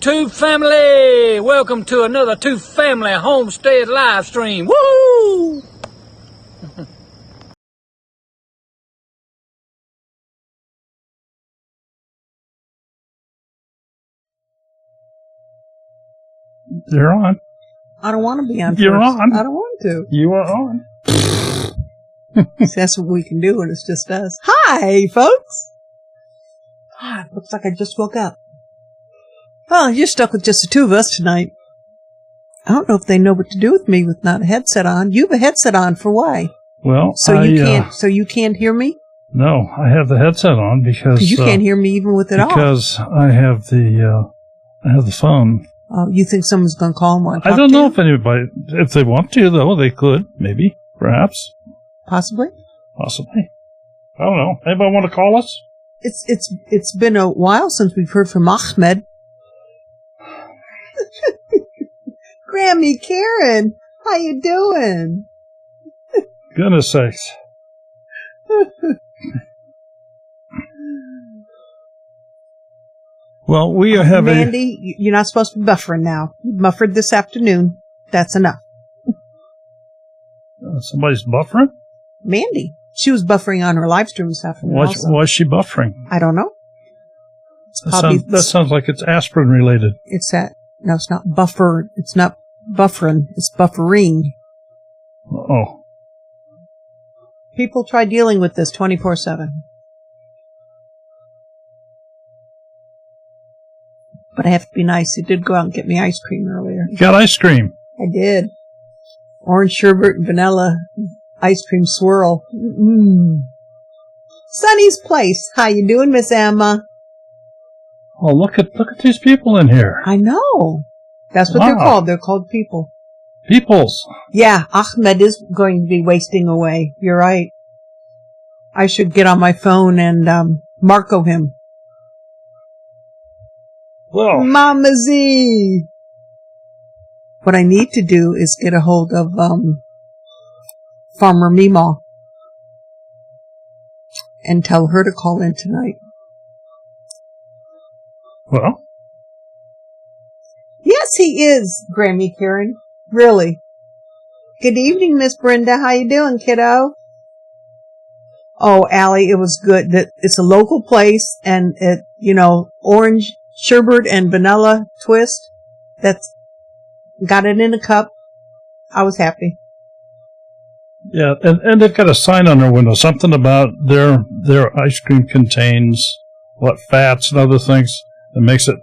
YouTube family! Welcome to another Two Family Homestead live stream. Woo! You're on. I don't want to be on You're first. on. I don't want to. You are on. That's what we can do when it's just us. Hi, folks. Looks like I just woke up. Oh, you're stuck with just the two of us tonight. I don't know if they know what to do with me with not a headset on. You have a headset on for why? Well, So you can't hear me? No, I have the headset on because you can't hear me even with it because I have the phone. Oh, you think someone's going to call and want to talk I don't to know you? if anybody, if they want to, though, they could, maybe, perhaps, Possibly. possibly. I don't know. Anybody want to call us? It's been a while since we've heard from Ahmed. Grammy Karen, how you doing? Goodness sakes. Well, we have Mandy, you're not supposed to be buffering now. You buffered this afternoon. That's enough. somebody's buffering? Mandy. She was buffering on her live stream this afternoon. Why is she buffering? I don't know. That sounds like it's aspirin related. It's that. No, it's not buffer. It's not buffering. It's buffering. Oh. People try dealing with this 24/7. But I have to be nice. He did go out and get me ice cream earlier. You got ice cream. I did. Orange sherbet and vanilla ice cream swirl. Sunny's Place. How you doing, Miss Emma? Oh, look at these people in here. I know. That's what they're called. They're called people. Peoples. Yeah, Ahmed is going to be wasting away. You're right. I should get on my phone and Marco him. Well, Mama Z. What I need to do is get a hold of Farmer Meemaw and tell her to call in tonight. well, Yes, he is, Grammy Karen. Really. Good evening, Miss Brenda. How you doing, kiddo? Oh, Allie, it was good. It's a local place, and it, orange sherbet and vanilla twist. That's got it in a cup. I was happy. yeah, and they've got a sign on their window, something about their ice cream contains fats and other things that makes it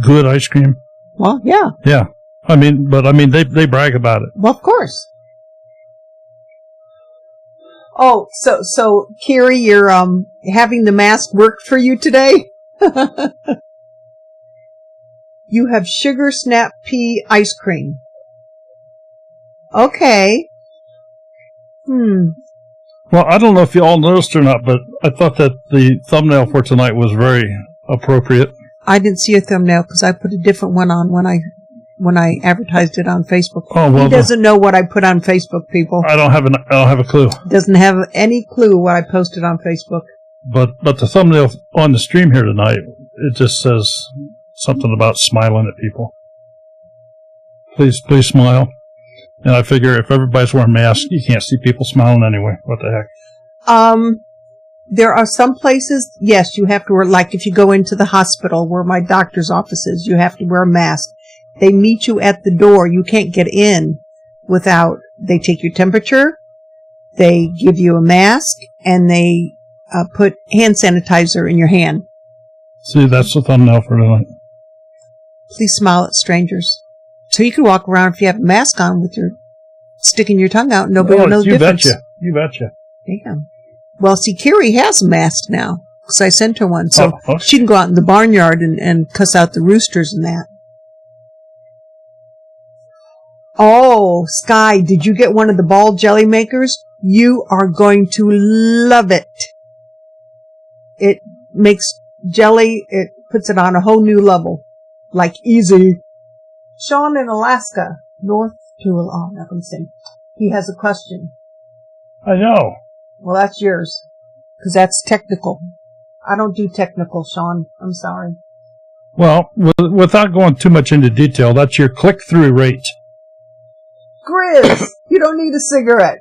good ice cream. Well, yeah. Yeah, they brag about it. Well, of course. Oh, so Carrie, you're having the mask work for you today? You have sugar snap pea ice cream. Okay. Well, I don't know if you all noticed or not, but I thought that the thumbnail for tonight was very appropriate. I didn't see a thumbnail because I put a different one on when I advertised it on Facebook. Oh, well, he doesn't know what I put on Facebook, people. I don't have a clue. Doesn't have any clue what I posted on Facebook. But the thumbnail on the stream here tonight, it just says something about smiling at people. Please smile. And I figure if everybody's wearing masks, you can't see people smiling anyway. What the heck? There are some places, yes, you have to wear, like if you go into the hospital where my doctor's office is, you have to wear a mask. They meet you at the door. You can't get in without, they take your temperature, they give you a mask, and they put hand sanitizer in your hand. See, that's the thumbnail for tonight. Please smile at strangers. So you can walk around if you have a mask on with your sticking your tongue out and nobody will know the difference. You betcha. Yeah. Well, see, Carrie has a mask now because I sent her one. So okay. she can go out in the barnyard and cuss out the roosters and that. Oh, Sky, did you get one of the ball jelly makers? You are going to love it. It makes jelly, it puts it on a whole new level. Like easy. Sean in Alaska, North Tool. Oh, I'm not going to say. He has a question. I know. Well, that's yours. Because that's technical. I don't do technical, Sean. I'm sorry. Well, without going too much into detail, that's your click-through rate. Grizz, you don't need a cigarette.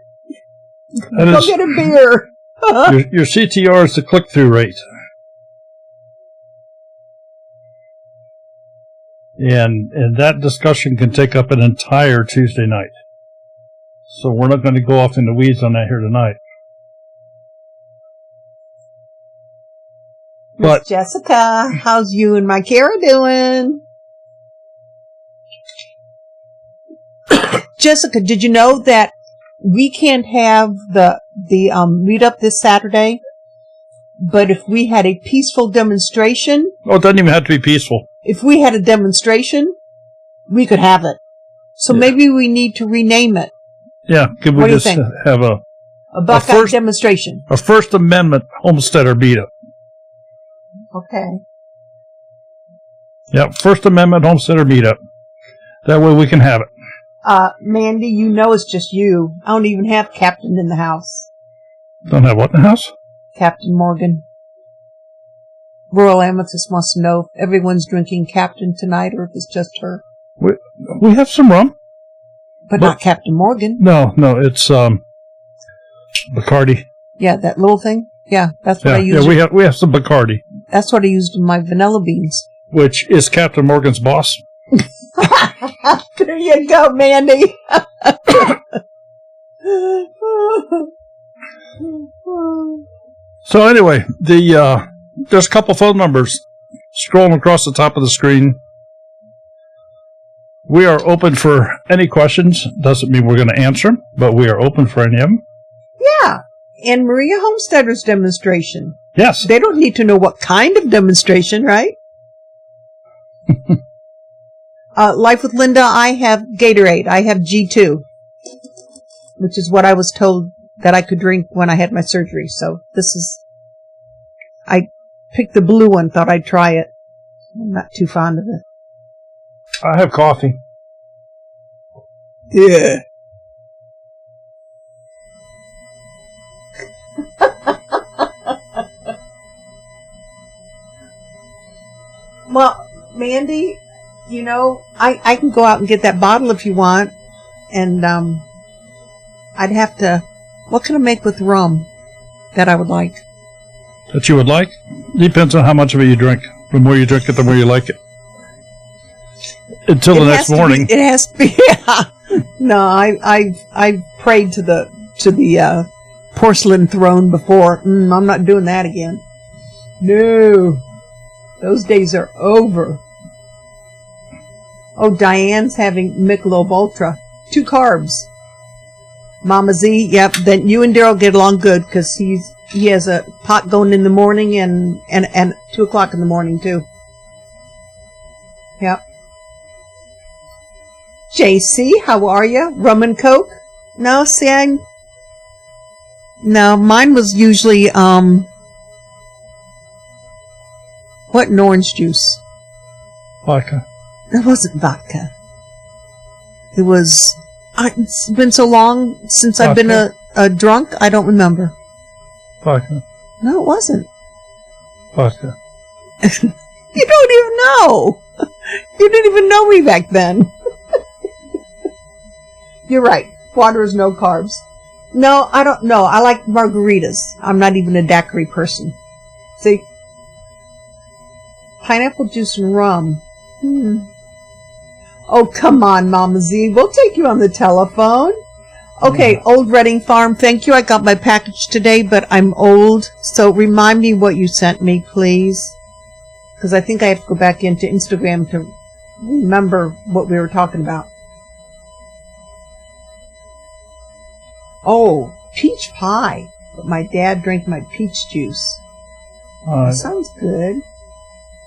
That Go is, get a beer. your CTR is the click-through rate. And that discussion can take up an entire Tuesday night. So we're not going to go off in the weeds on that here tonight. Miss Jessica, how's you and my Kara doing? Jessica, did you know that we can't have the meetup this Saturday? But if we had a peaceful demonstration... Oh, it doesn't even have to be peaceful. If we had a demonstration, we could have it. So maybe we need to rename it. Yeah, could we just have a Buckeye demonstration? A First Amendment homesteader meetup. Okay. Yep, First Amendment homesteader meetup. That way we can have it. Mandy, you know it's just you. I don't even have Captain in the house. Don't have what in the house? Captain Morgan. Royal Amethyst wants to know if everyone's drinking Captain tonight or if it's just her. We have some rum. But not Captain Morgan. No, it's Bacardi. Yeah, that little thing. Yeah, that's what I used. Yeah, we have some Bacardi. That's what I used in my vanilla beans. Which is Captain Morgan's boss. There you go, Mandy. So anyway, there's a couple phone numbers scrolling across the top of the screen. We are open for any questions. Doesn't mean we're going to answer them, but we are open for any of them. Yeah, and Maria Homesteader's demonstration. Yes. They don't need to know what kind of demonstration, right? Life with Linda, I have Gatorade. I have G2, which is what I was told that I could drink when I had my surgery. So I picked the blue one, thought I'd try it. I'm not too fond of it. I have coffee. Yeah. Well, Mandy, you know, I can go out and get that bottle if you want. And I'd have to... What can I make with rum that I would like? That you would like? Depends on how much of it you drink. The more you drink it, the more you like it. Until the next morning. It has to be... Yeah. No, I've prayed to the porcelain throne before. I'm not doing that again. No. Those days are over. Oh, Diane's having Michelob Ultra. 2 carbs. Mama Z, yep. Then you and Daryl get along good because he has a pot going in the morning and 2 o'clock in the morning too. Yep. JC, how are you? Rum and Coke? No, see, no, mine was usually what in orange juice? Vodka. It wasn't vodka. It was... it's been so long since I've been a drunk, I don't remember. Vodka. No, it wasn't. Vodka. You don't even know. You didn't even know me back then. You're right. Water is no carbs. No, I don't know. I like margaritas. I'm not even a daiquiri person. See? Pineapple juice and rum. Oh, come on, Mama Z. We'll take you on the telephone. Okay, Old Reading Farm, thank you. I got my package today, but I'm old. So remind me what you sent me, please. Because I think I have to go back into Instagram to remember what we were talking about. Oh, peach pie. But my dad drank my peach juice. That sounds good.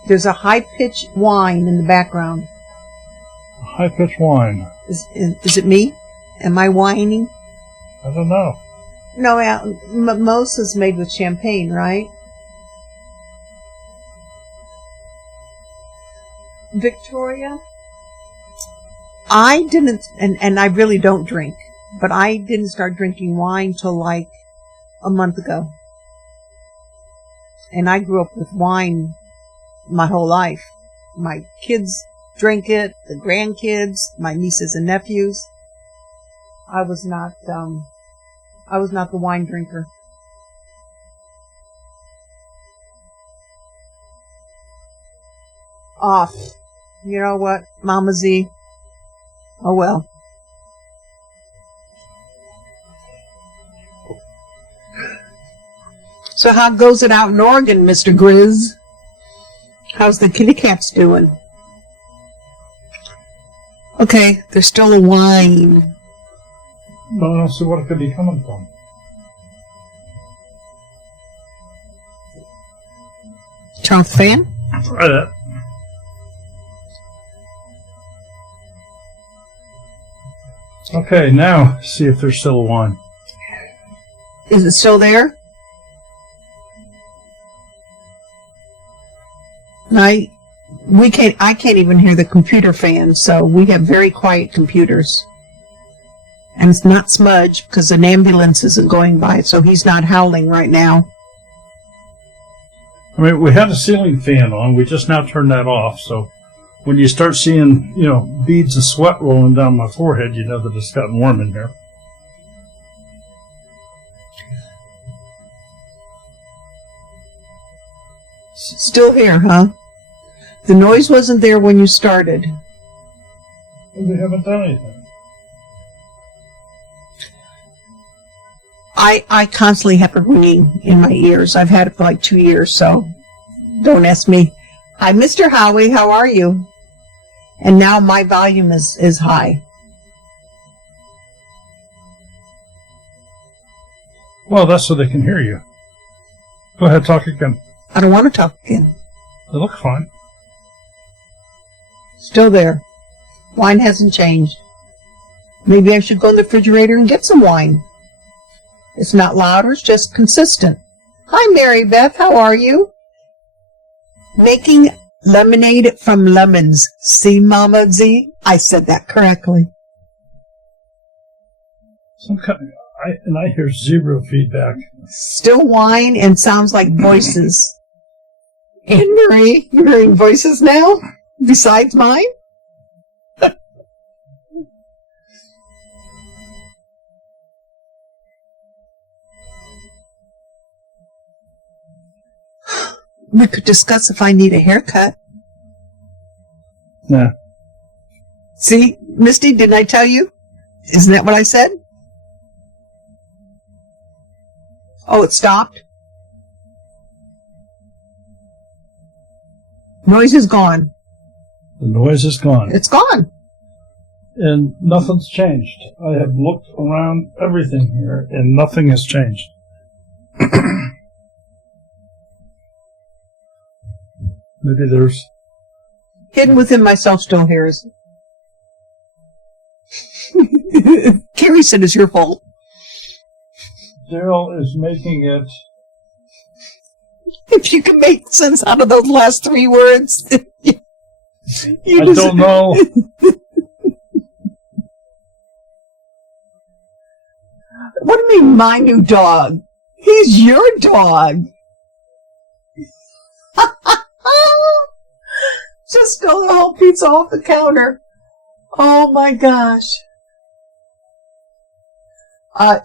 There's a high-pitched whine in the background. High-pitched whine. Is it me? Am I whining? I don't know. No, mimosa's made with champagne, right? Victoria? I didn't, and I really don't drink, but I didn't start drinking wine till like a month ago. And I grew up with wine my whole life. My kids drink it, the grandkids, my nieces and nephews. I was not the wine drinker. Off. You know what, Mama Z? Oh well. So how goes it out in Oregon, Mr. Grizz? How's the kitty cats doing? Okay, there's still a wine. But I don't see what it could be coming from. Turn off the fan? Try that. Okay, now see if there's still a wine. Is it still there? I can't even hear the computer fan, so we have very quiet computers. And it's not Smudge, because an ambulance isn't going by, so he's not howling right now. I mean, we had a ceiling fan on. We just now turned that off, so when you start seeing, beads of sweat rolling down my forehead, you know that it's gotten warm in here. Still here, huh? The noise wasn't there when you started. We haven't done anything. I constantly have a ringing in my ears. I've had it for like 2 years, so don't ask me. Hi, Mr. Howie, how are you? And now my volume is high. Well, that's so they can hear you. Go ahead, talk again. I don't want to talk again. They look fine. Still there. Wine hasn't changed. Maybe I should go in the refrigerator and get some wine. It's not louder, it's just consistent. Hi, Mary Beth, how are you? Making lemonade from lemons. See, Mama Z? I said that correctly. I hear zero feedback. Still wine and sounds like voices. Anne Marie, you're hearing voices now? Besides mine? We could discuss if I need a haircut. Nah. See, Misty, didn't I tell you? Isn't that what I said? Oh, it stopped? Noise is gone. The noise is gone. It's gone. And nothing's changed. I have looked around everything here, and nothing has changed. Maybe there's... Hidden within myself still hears. Carrie said it's your fault. Daryl is making it... If you can make sense out of those last 3 words. I don't know. What do you mean, my new dog? He's your dog. Just stole the whole pizza off the counter. Oh my gosh.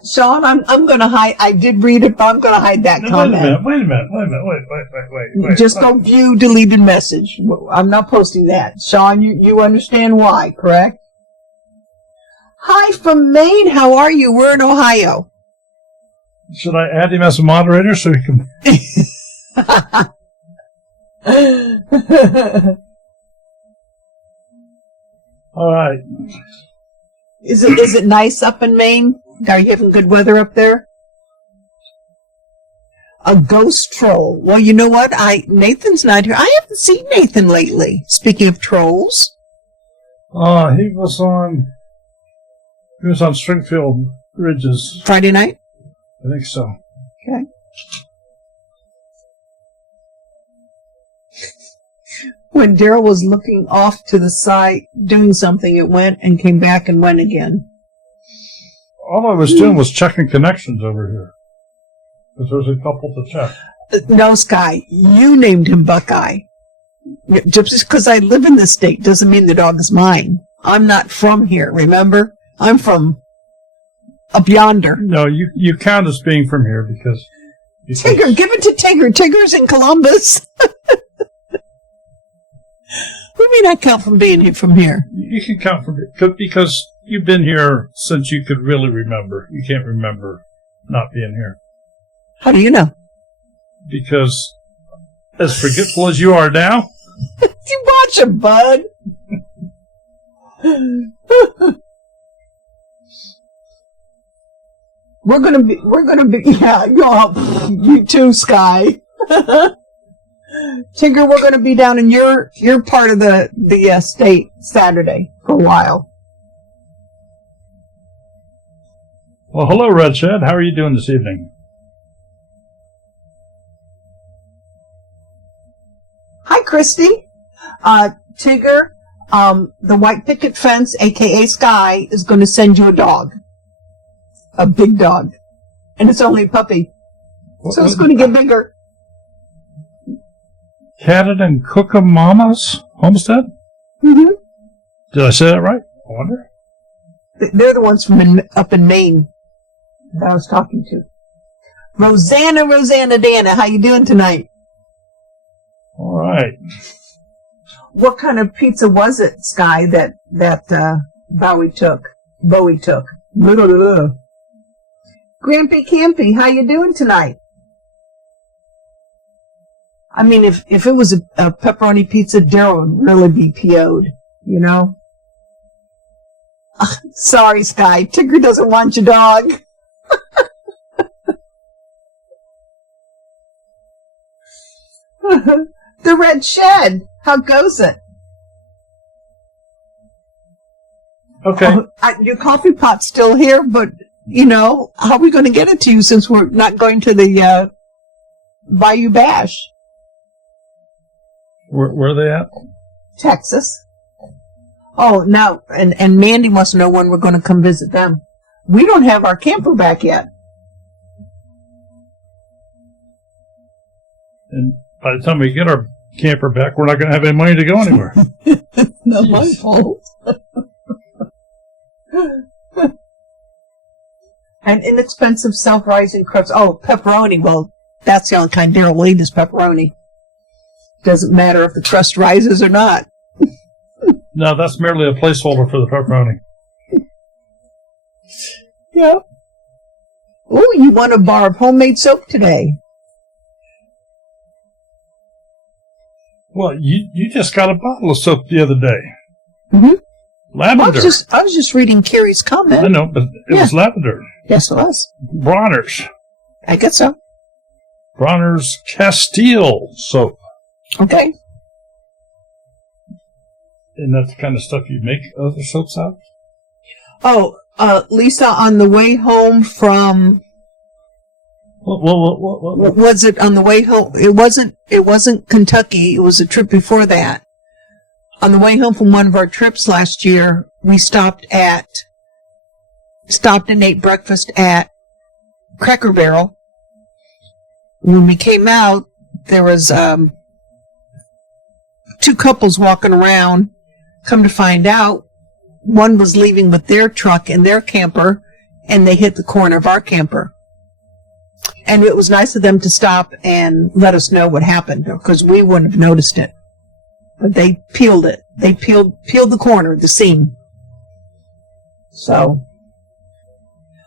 Sean, I'm gonna hide. I did read it, but I'm gonna hide that comment. Wait a minute. Wait. Just go view deleted message. I'm not posting that. Sean, you understand why, correct? Hi from Maine. How are you? We're in Ohio. Should I add him as a moderator so he can... All right. Is it nice up in Maine? Are you having good weather up there? A ghost troll. Well, you know what? Nathan's not here. I haven't seen Nathan lately. Speaking of trolls. He was on Springfield Ridges. Friday night? I think so. Okay. When Daryl was looking off to the side, doing something, it went and came back and went again. All I was doing was checking connections over here. Because there's a couple to check. No, Sky, you named him Buckeye. Just because I live in this state doesn't mean the dog is mine. I'm not from here, remember? I'm from up yonder. No, you count as being from here because Tigger, give it to Tigger. Tigger's in Columbus. What do you mean I count from being from here? You can count from it because you've been here since you could really remember. You can't remember not being here. How do you know? Because as forgetful as you are now. You watch him, bud. We're gonna be, yeah, you too, Sky. Tigger, we're gonna be down in your part of the state Saturday for a while. Well, hello, Red Shed. How are you doing this evening? Hi, Christy. Tigger, the white picket fence, aka Sky, is going to send you a dog. A big dog. And it's only a puppy. So it's going to get bigger. Catted and Cookamama's Homestead? Mm-hmm. Did I say that right? I wonder. They're the ones from up in Maine that I was talking to. Rosanna Dana, how you doing tonight? All right. What kind of pizza was it, Sky, that Bowie took? Grampy Campy, how you doing tonight? I mean, if it was a pepperoni pizza, Daryl would really be PO'd, you know? Sorry, Sky, Tigger doesn't want your dog. The Red Shed, how goes it? Okay. Your coffee pot's still here, but, you know, how are we going to get it to you since we're not going to the Bayou Bash? Where are they at? Texas. Oh, now, and Mandy wants to know when we're going to come visit them. We don't have our camper back yet. And by the time we get our camper back, we're not going to have any money to go anywhere. Not my fault. An inexpensive self-rising crust. Oh, pepperoni. Well, that's the only kind Daryl will eat is pepperoni. Doesn't matter if the crust rises or not. No, that's merely a placeholder for the pepperoni. Yeah. Oh, you won a bar of homemade soap today. Well, you just got a bottle of soap the other day. Mm-hmm. Lavender. I was just reading Carrie's comment. I know, but it was lavender. Yes, it was. Bronner's. I guess so. Bronner's Castile soap. Okay. And that's the kind of stuff you make other soaps out of? Oh, Lisa, on the way home from... What? Was it on the way home? It wasn't Kentucky. It was a trip before that. On the way home from one of our trips last year, we stopped and ate breakfast at Cracker Barrel. When we came out, there was two couples walking around. Come to find out, one was leaving with their truck and their camper, and they hit the corner of our camper. And it was nice of them to stop and let us know what happened, because we wouldn't have noticed it. But they peeled it. They peeled the corner, the seam. So.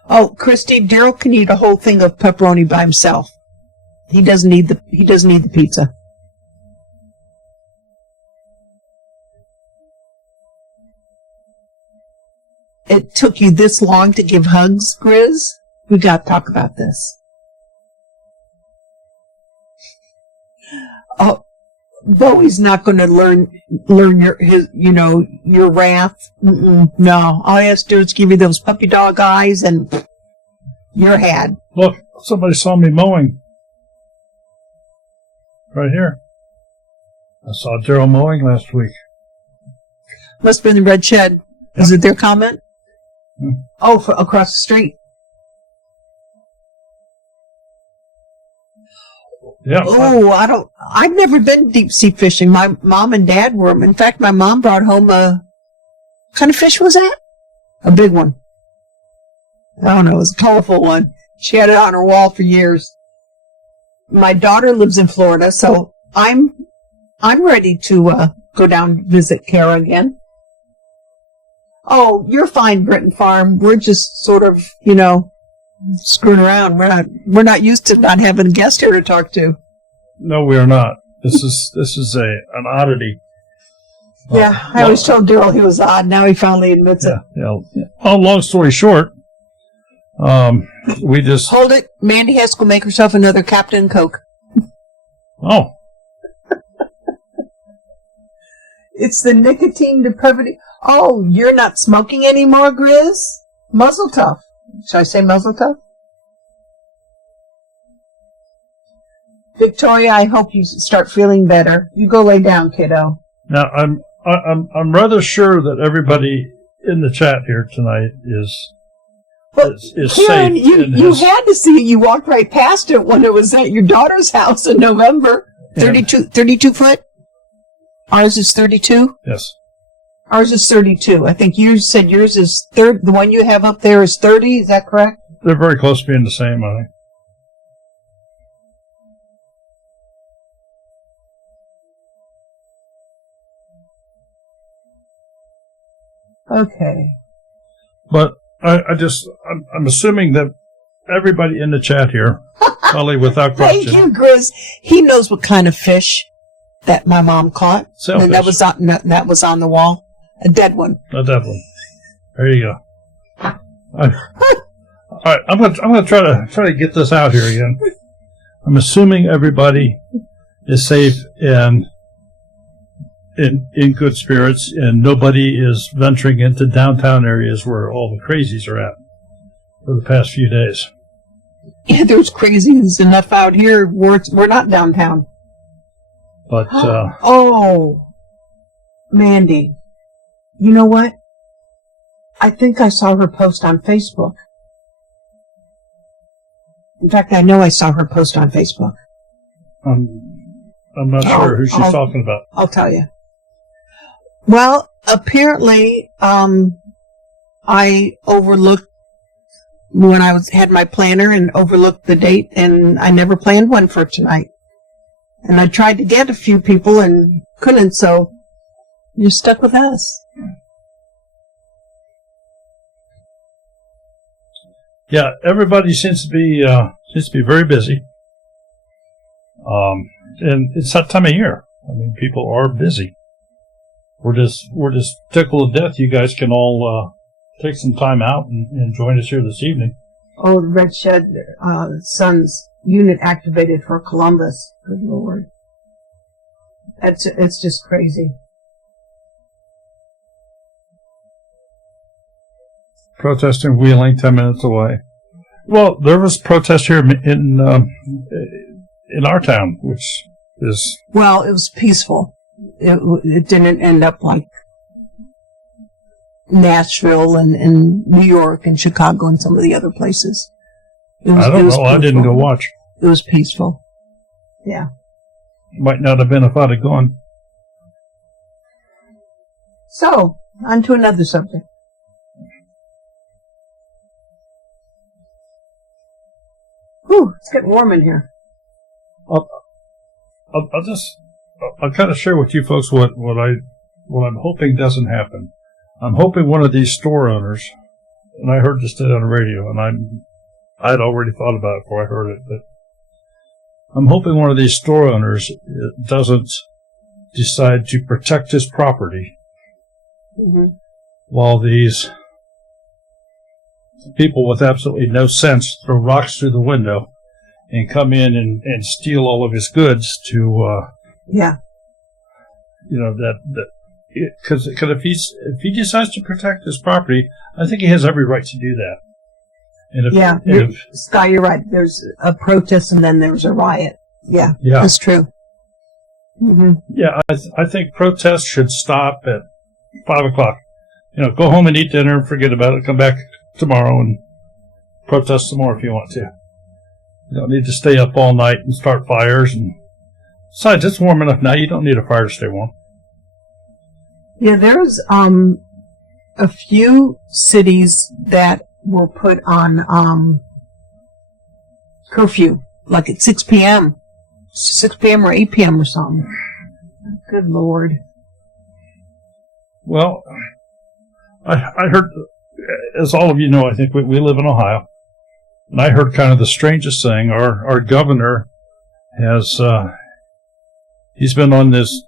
Oh, Christy, Daryl can eat a whole thing of pepperoni by himself. He doesn't need the pizza. It took you this long to give hugs, Grizz? We got to talk about this. Oh, Bowie's not going to learn your wrath. No, all he has to do is give you those puppy dog eyes, and you're had. Look, somebody saw me mowing. Right here. I saw Daryl mowing last week. Must have been the Red Shed. Is it their comment? Oh, across the street. Yeah. Oh, I've never been deep sea fishing. My mom and dad were. In fact, my mom brought home what kind of fish was that? A big one. I don't know. It was a colorful one. She had it on her wall for years. My daughter lives in Florida, so I'm ready to go down and visit Kara again. Oh, you're fine, Britton Farm. We're just sort of, screwing around. We're not used to not having a guest here to talk to. No, we are not. This is an oddity. Yeah, I always told Daryl he was odd. Now he finally admits it. Yeah. Well, long story short, we just hold it. Mandy has to go make herself another Captain Coke. Oh. It's the nicotine depravity. Oh, you're not smoking anymore, Grizz? Muzzle tough. Should I say muzzle tough? Victoria, I hope you start feeling better. You go lay down, kiddo. Now, I'm rather sure that everybody in the chat here tonight is Karen, safe. You had to see it. You walked right past it when it was at your daughter's house in November. 32 foot? Ours is 32? Yes. Ours is 32. I think you said yours is the one you have up there is 30. Is that correct? They're very close to being the same, I think. Okay. But I'm assuming that everybody in the chat here, probably without question. Thank you, Grizz. He knows what kind of fish that my mom caught. Sailfish. And that was on the wall. A dead one. A dead one. There you go. All right, I'm gonna try to get this out here again. I'm assuming everybody is safe and in good spirits, and nobody is venturing into downtown areas where all the crazies are at for the past few days. Yeah, there's crazies enough out here. We're not downtown. But oh, Mandy, you know what? I think I saw her post on Facebook. In fact, I know I saw her post on Facebook. I'm not sure who she's talking about. I'll tell you. Well, apparently, I overlooked when I had my planner and overlooked the date, and I never planned one for tonight. And I tried to get a few people and couldn't, so you're stuck with us. Yeah, everybody seems to be very busy. And it's that time of year. I mean, people are busy. We're just tickled to death. You guys can all take some time out and join us here this evening. Oh, the Red Shed Sun's unit activated for Columbus. Good Lord. It's just crazy. Protest in Wheeling, 10 minutes away. Well, there was protest here in our town, which is... Well, it was peaceful. It didn't end up like Nashville and New York and Chicago and some of the other places. I don't know. I didn't go watch. It was peaceful. Yeah. Might not have been if I'd have gone. So, on to another subject. Whew, it's getting warm in here. I'll kind of share with you folks what I'm hoping doesn't happen. I'm hoping one of these store owners, and I heard this today on the radio, and I'd already thought about it before I heard it, but I'm hoping one of these store owners doesn't decide to protect his property while these people with absolutely no sense throw rocks through the window and come in and steal all of his goods to, because if he decides to protect his property, I think he has every right to do that. And Sky, you're right. There's a protest and then there's a riot. Yeah. That's true. Mm-hmm. Yeah, I think protests should stop at 5 o'clock. Go home and eat dinner and forget about it. Come back tomorrow and protest some more if you want to. You don't need to stay up all night and start fires. And besides, it's warm enough now. You don't need a fire to stay warm. Yeah, there's a few cities that were put on curfew, like at 6 p.m. 6 p.m. or 8 p.m. or something. Good Lord. Well, I heard, as all of you know, I think we live in Ohio, and I heard kind of the strangest thing. Our governor has, he's been on this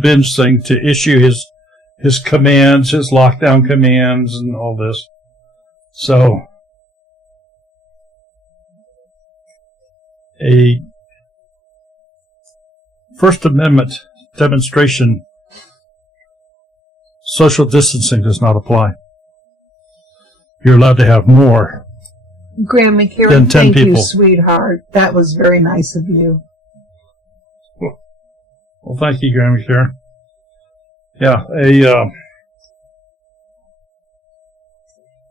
binge thing to issue his commands, his lockdown commands, and all this. So, a First Amendment demonstration, social distancing does not apply. You're allowed to have more Grandma than Karen, 10 thank people. you, sweetheart. That was very nice of you. Well, thank you, Grandma Karen. Yeah,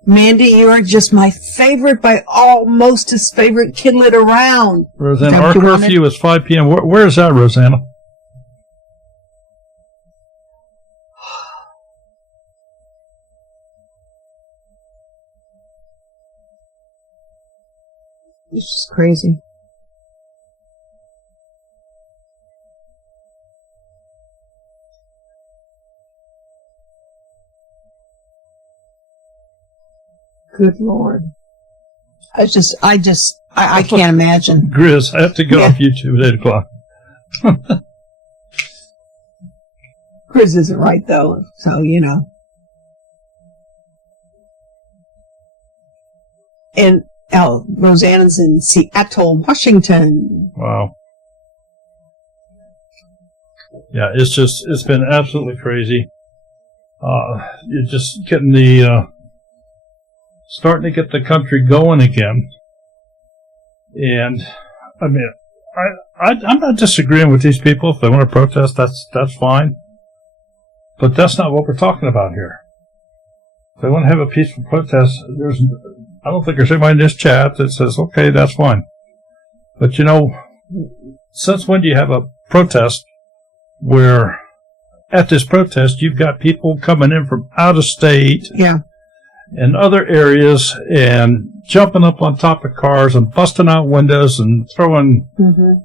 Mandy, you are just my favorite by almost his favorite kidlet around. Rosanna, Is that our what you wanted? curfew is 5 p.m. Where is that, Rosanna? It's just crazy. Good Lord. I can't imagine. Grizz, I have to get off YouTube at 8 o'clock. Chris isn't right though, so you know. And Rosanna's in Seattle, Washington. Wow. Yeah, it's been absolutely crazy. You're just getting starting to get the country going again. And, I mean, I'm not disagreeing with these people. If they want to protest, that's fine. But that's not what we're talking about here. If they want to have a peaceful protest, I don't think there's anybody in this chat that says, okay, that's fine. But, you know, since when do you have a protest where at this protest you've got people coming in from out of state and other areas and jumping up on top of cars and busting out windows and throwing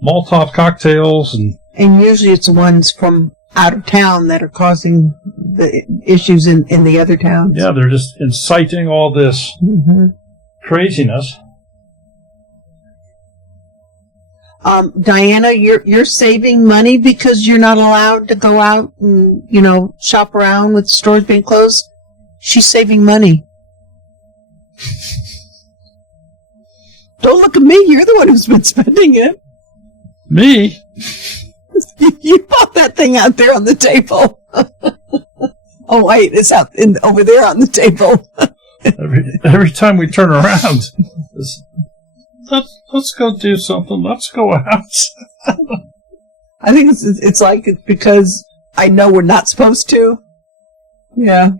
Molotov cocktails And usually it's the ones from out of town that are causing the issues in the other towns. yeah, they're just inciting all this craziness. Diana, you're saving money because you're not allowed to go out and, you know, shop around with stores being closed. She's saving money. Don't look at me. You're the one who's been spending it. Me? You bought that thing out there on the table. Oh, wait, it's over there on the table. Every time we turn around, let's go do something. Let's go out. I think it's like it's because I know we're not supposed to. Yeah.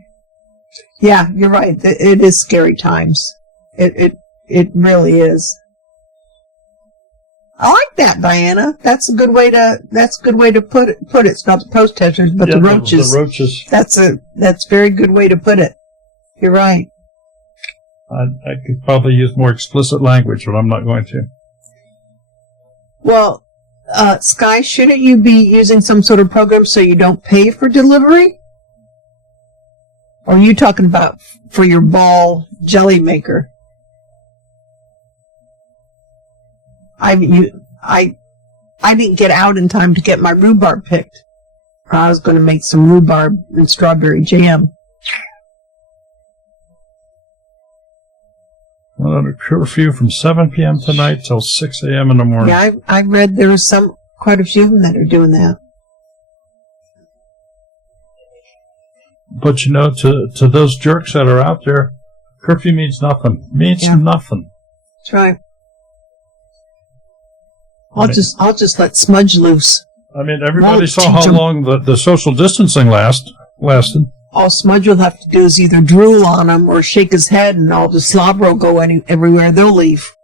Yeah, you're right. It is scary times. It really is. I like that, Diana. That's a good way to put it. It's not the protesters, but the roaches. The roaches. That's a very good way to put it. You're right. I could probably use more explicit language, but I'm not going to. Well, Sky, shouldn't you be using some sort of program so you don't pay for delivery? Or are you talking about for your ball jelly maker? I didn't get out in time to get my rhubarb picked. I was going to make some rhubarb and strawberry jam. Well, under curfew from 7 p.m. tonight till 6 a.m. in the morning. Yeah, I read there was quite a few of them that are doing that. But you know, to those jerks that are out there, curfew means nothing. Nothing. That's right. I'll just let Smudge loose. I mean, everybody saw how long the social distancing lasted. All Smudge will have to do is either drool on him or shake his head, and all the slobber will go everywhere. They'll leave.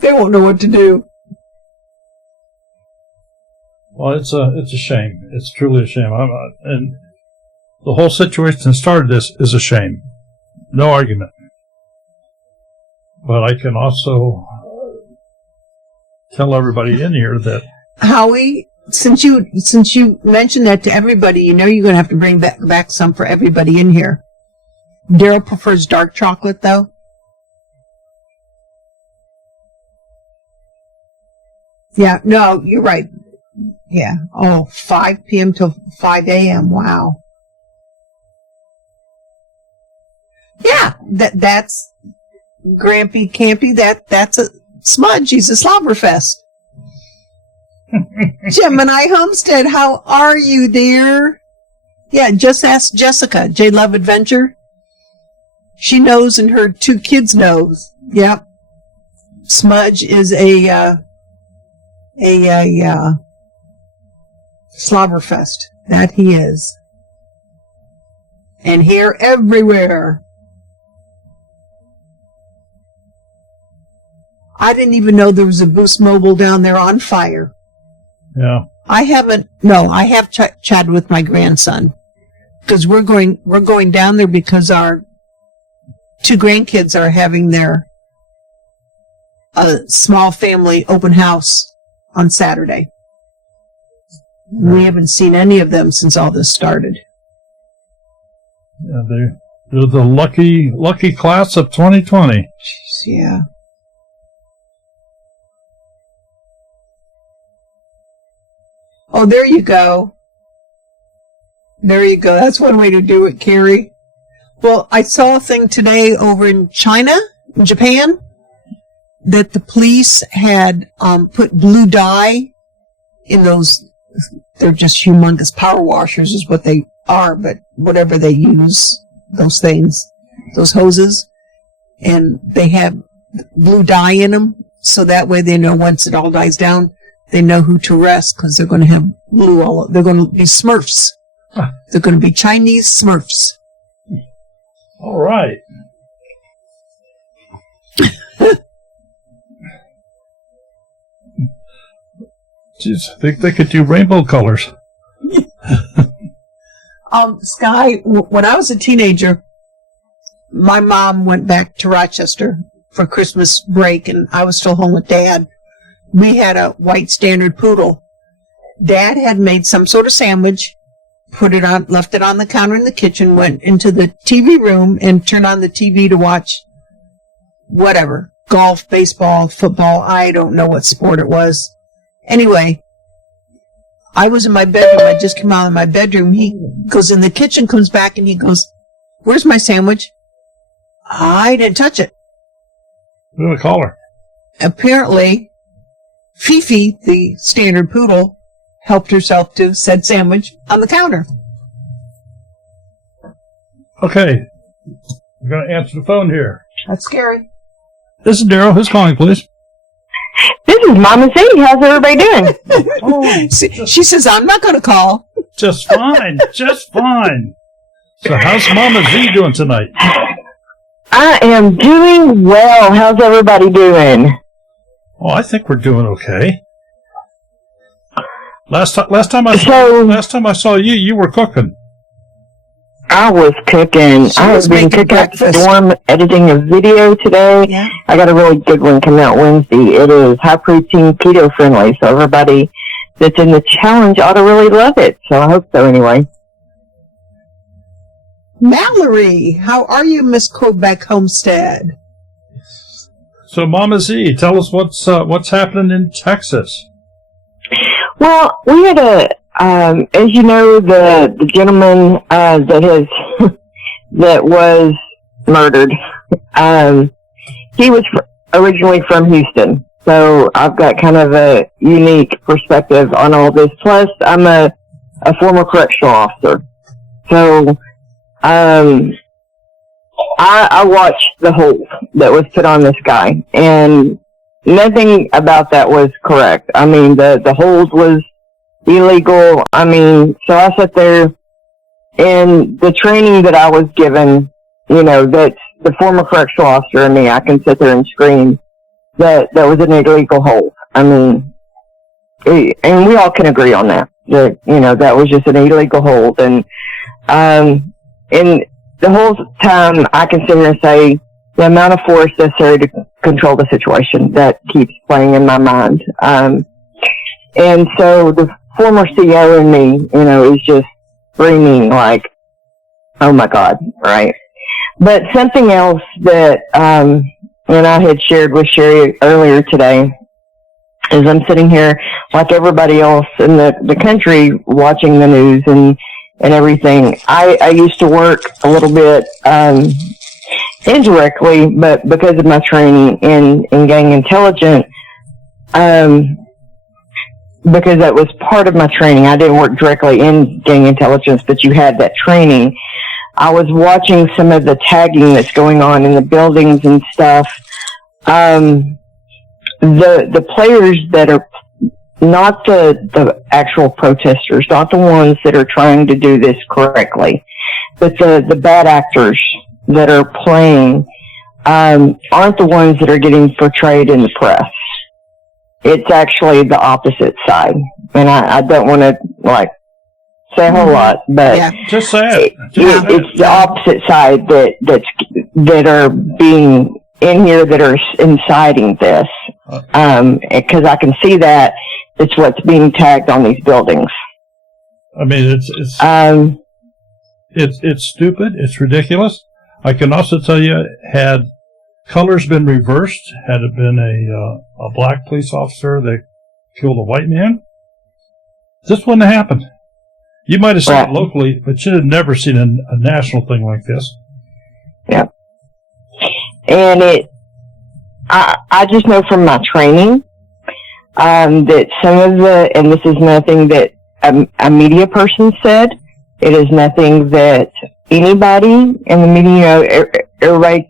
They won't know what to do. Well, it's a shame. It's truly a shame. And the whole situation that started this is a shame. No argument. But I can also tell everybody in here that Howie, since you mentioned that to everybody, you know you're going to have to bring back some for everybody in here. Daryl prefers dark chocolate, though. Yeah, no, you're right. Yeah. Oh, 5 p.m. till 5 a.m. Wow. Yeah, that's Grampy Campy. That's a smudge. He's a slobberfest. Gemini Homestead, how are you, dear? Yeah, just ask Jessica. J Love Adventure. She knows, and her 2 kids knows. Yep. Smudge is a slobberfest. That he is. And here everywhere. I didn't even know there was a Boost Mobile down there on fire. yeah. I have chatted with my grandson because we're going down there because our 2 grandkids are having their small family open house on Saturday. We haven't seen any of them since all this started. Yeah, they're the lucky class of 2020. Jeez, yeah. Oh, there you go. There you go. That's one way to do it, Carrie. Well, I saw a thing today over in China, in Japan, that the police had put blue dye in those. They're just humongous power washers is what they are, but whatever they use, those things, those hoses, and they have blue dye in them, so that way they know once it all dies down, they know who to arrest because they're going to have blue all over. They're going to be Smurfs. They're going to be Chinese Smurfs. All right. Jeez, I think they could do rainbow colors. Sky, when I was a teenager, my mom went back to Rochester for Christmas break, and I was still home with Dad. We had a white standard poodle. Dad had made some sort of sandwich, left it on the counter in the kitchen, went into the TV room and turned on the TV to watch whatever, golf, baseball, football. I don't know what sport it was. Anyway, I was in my bedroom. I just came out of my bedroom. He goes in the kitchen, comes back, and he goes, "Where's my sandwich?" I didn't touch it. Who do we call her? Apparently, Fifi, the standard poodle, helped herself to said sandwich on the counter. Okay. I'm going to answer the phone here. That's scary. This is Daryl. Who's calling, please? This is Mama Z. How's everybody doing? She says, I'm not going to call. Just fine. Just fine. So how's Mama Z doing tonight? I am doing well. How's everybody doing? Oh, I think we're doing okay. Last time I saw you, you were cooking. I was cooking. I have been cooking up a storm, editing a video today. Yeah. I got a really good one coming out Wednesday. It is high protein, keto friendly, so everybody that's in the challenge ought to really love it. So I hope so anyway. Mallory, how are you, Miss Quebec Homestead? So Mama Z, tell us what's happening in Texas. Well, we had as you know, the gentleman that was murdered, he was originally from Houston, so I've got kind of a unique perspective on all this. Plus, I'm a former correctional officer, so I watched the hold that was put on this guy, and nothing about that was correct. I mean, the hold was illegal. I mean, so I sat there, and the training that I was given, you know, that's the former correctional officer and me, I can sit there and scream that was an illegal hold. I mean, and we all can agree on that. That, you know, that was just an illegal hold. And the whole time I can sit here and say the amount of force necessary to control the situation, that keeps playing in my mind. And so the former CEO in me, you know, is just screaming like, oh my God, right? But something else that, and I had shared with Sherry earlier today, is I'm sitting here like everybody else in the country watching the news and everything. I used to work a little bit, indirectly, but because of my training in gang intelligence, because that was part of my training. I didn't work directly in gang intelligence, but you had that training. I was watching some of the tagging that's going on in the buildings and stuff. The players that are not the actual protesters, not the ones that are trying to do this correctly, but the bad actors that are playing, aren't the ones that are getting portrayed in the press. It's actually the opposite side. And I don't want to, like, say a whole lot, but Yeah. Just say it. it's the opposite side that are being in here, that are inciting this. Because I can see that it's what's being tagged on these buildings. I mean, it's stupid. It's ridiculous. I can also tell you, had colors been reversed, had it been a black police officer that killed a white man, this wouldn't have happened. You might have seen it locally, but you'd have never seen a national thing like this. Yeah. And I just know from my training, that some of and this is nothing that a media person said, it is nothing that anybody in the media, everybody,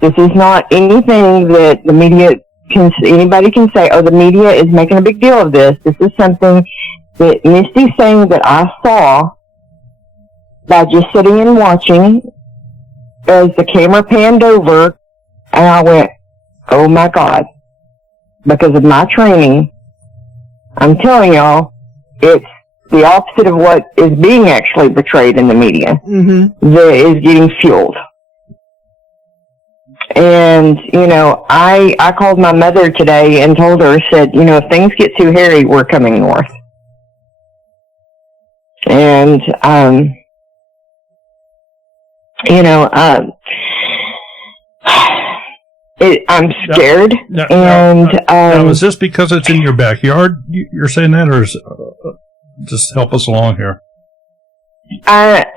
this is not anything that the media anybody can say, oh, the media is making a big deal of this. This is something that Misty's saying that I saw by just sitting and watching as the camera panned over, and I went, oh my God, because of my training, I'm telling y'all, it's the opposite of what is being actually portrayed in the media, that is getting fueled. And, you know, I called my mother today and told her, said, you know, if things get too hairy, we're coming north. And, you know, I'm scared. Now, is this because it's in your backyard you're saying that, or is, just help us along here? Part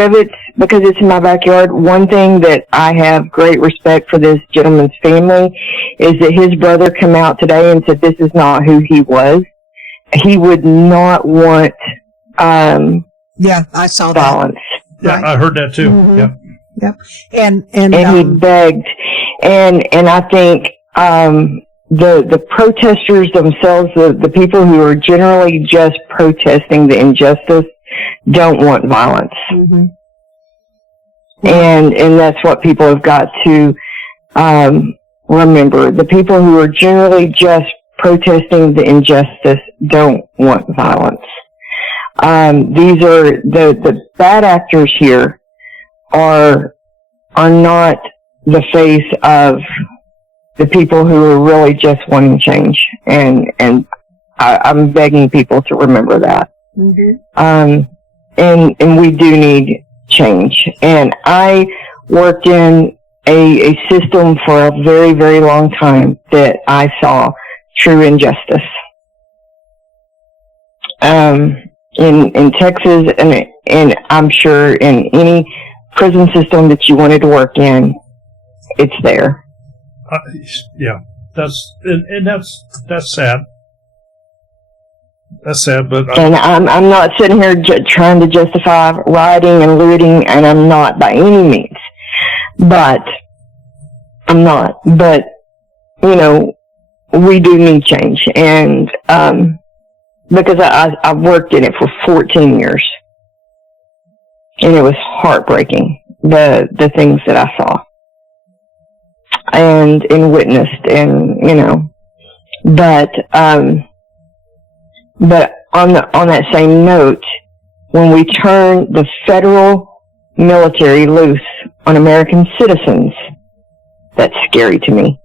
of it's because it's in my backyard. One thing that I have great respect for this gentleman's family is that his brother came out today and said this is not who he was. He would not want Yeah, I saw violence. that. Yeah, Right. I heard that too. Mhm. Yep. Yep. And He begged, and I think the protesters themselves, the people who are generally just protesting the injustice, don't want violence. And that's what people have got to remember. The people who are generally just protesting the injustice don't want violence. These are the bad actors here are not the face of the people who are really just wanting change, and I'm begging people to remember that. And we do need change. And I worked in a system for a very, very long time that I saw true injustice. In Texas, and I'm sure in any prison system that you wanted to work in, it's there. Yeah, that's sad. That's sad, but And I'm not sitting here trying to justify rioting and looting, and I'm not by any means. But I'm not. But you know, we do need change, and because I've worked in it for 14 years. And it was heartbreaking, the things that I and witnessed, and but on that same note, when we turn the federal military loose on American citizens, that's scary to me.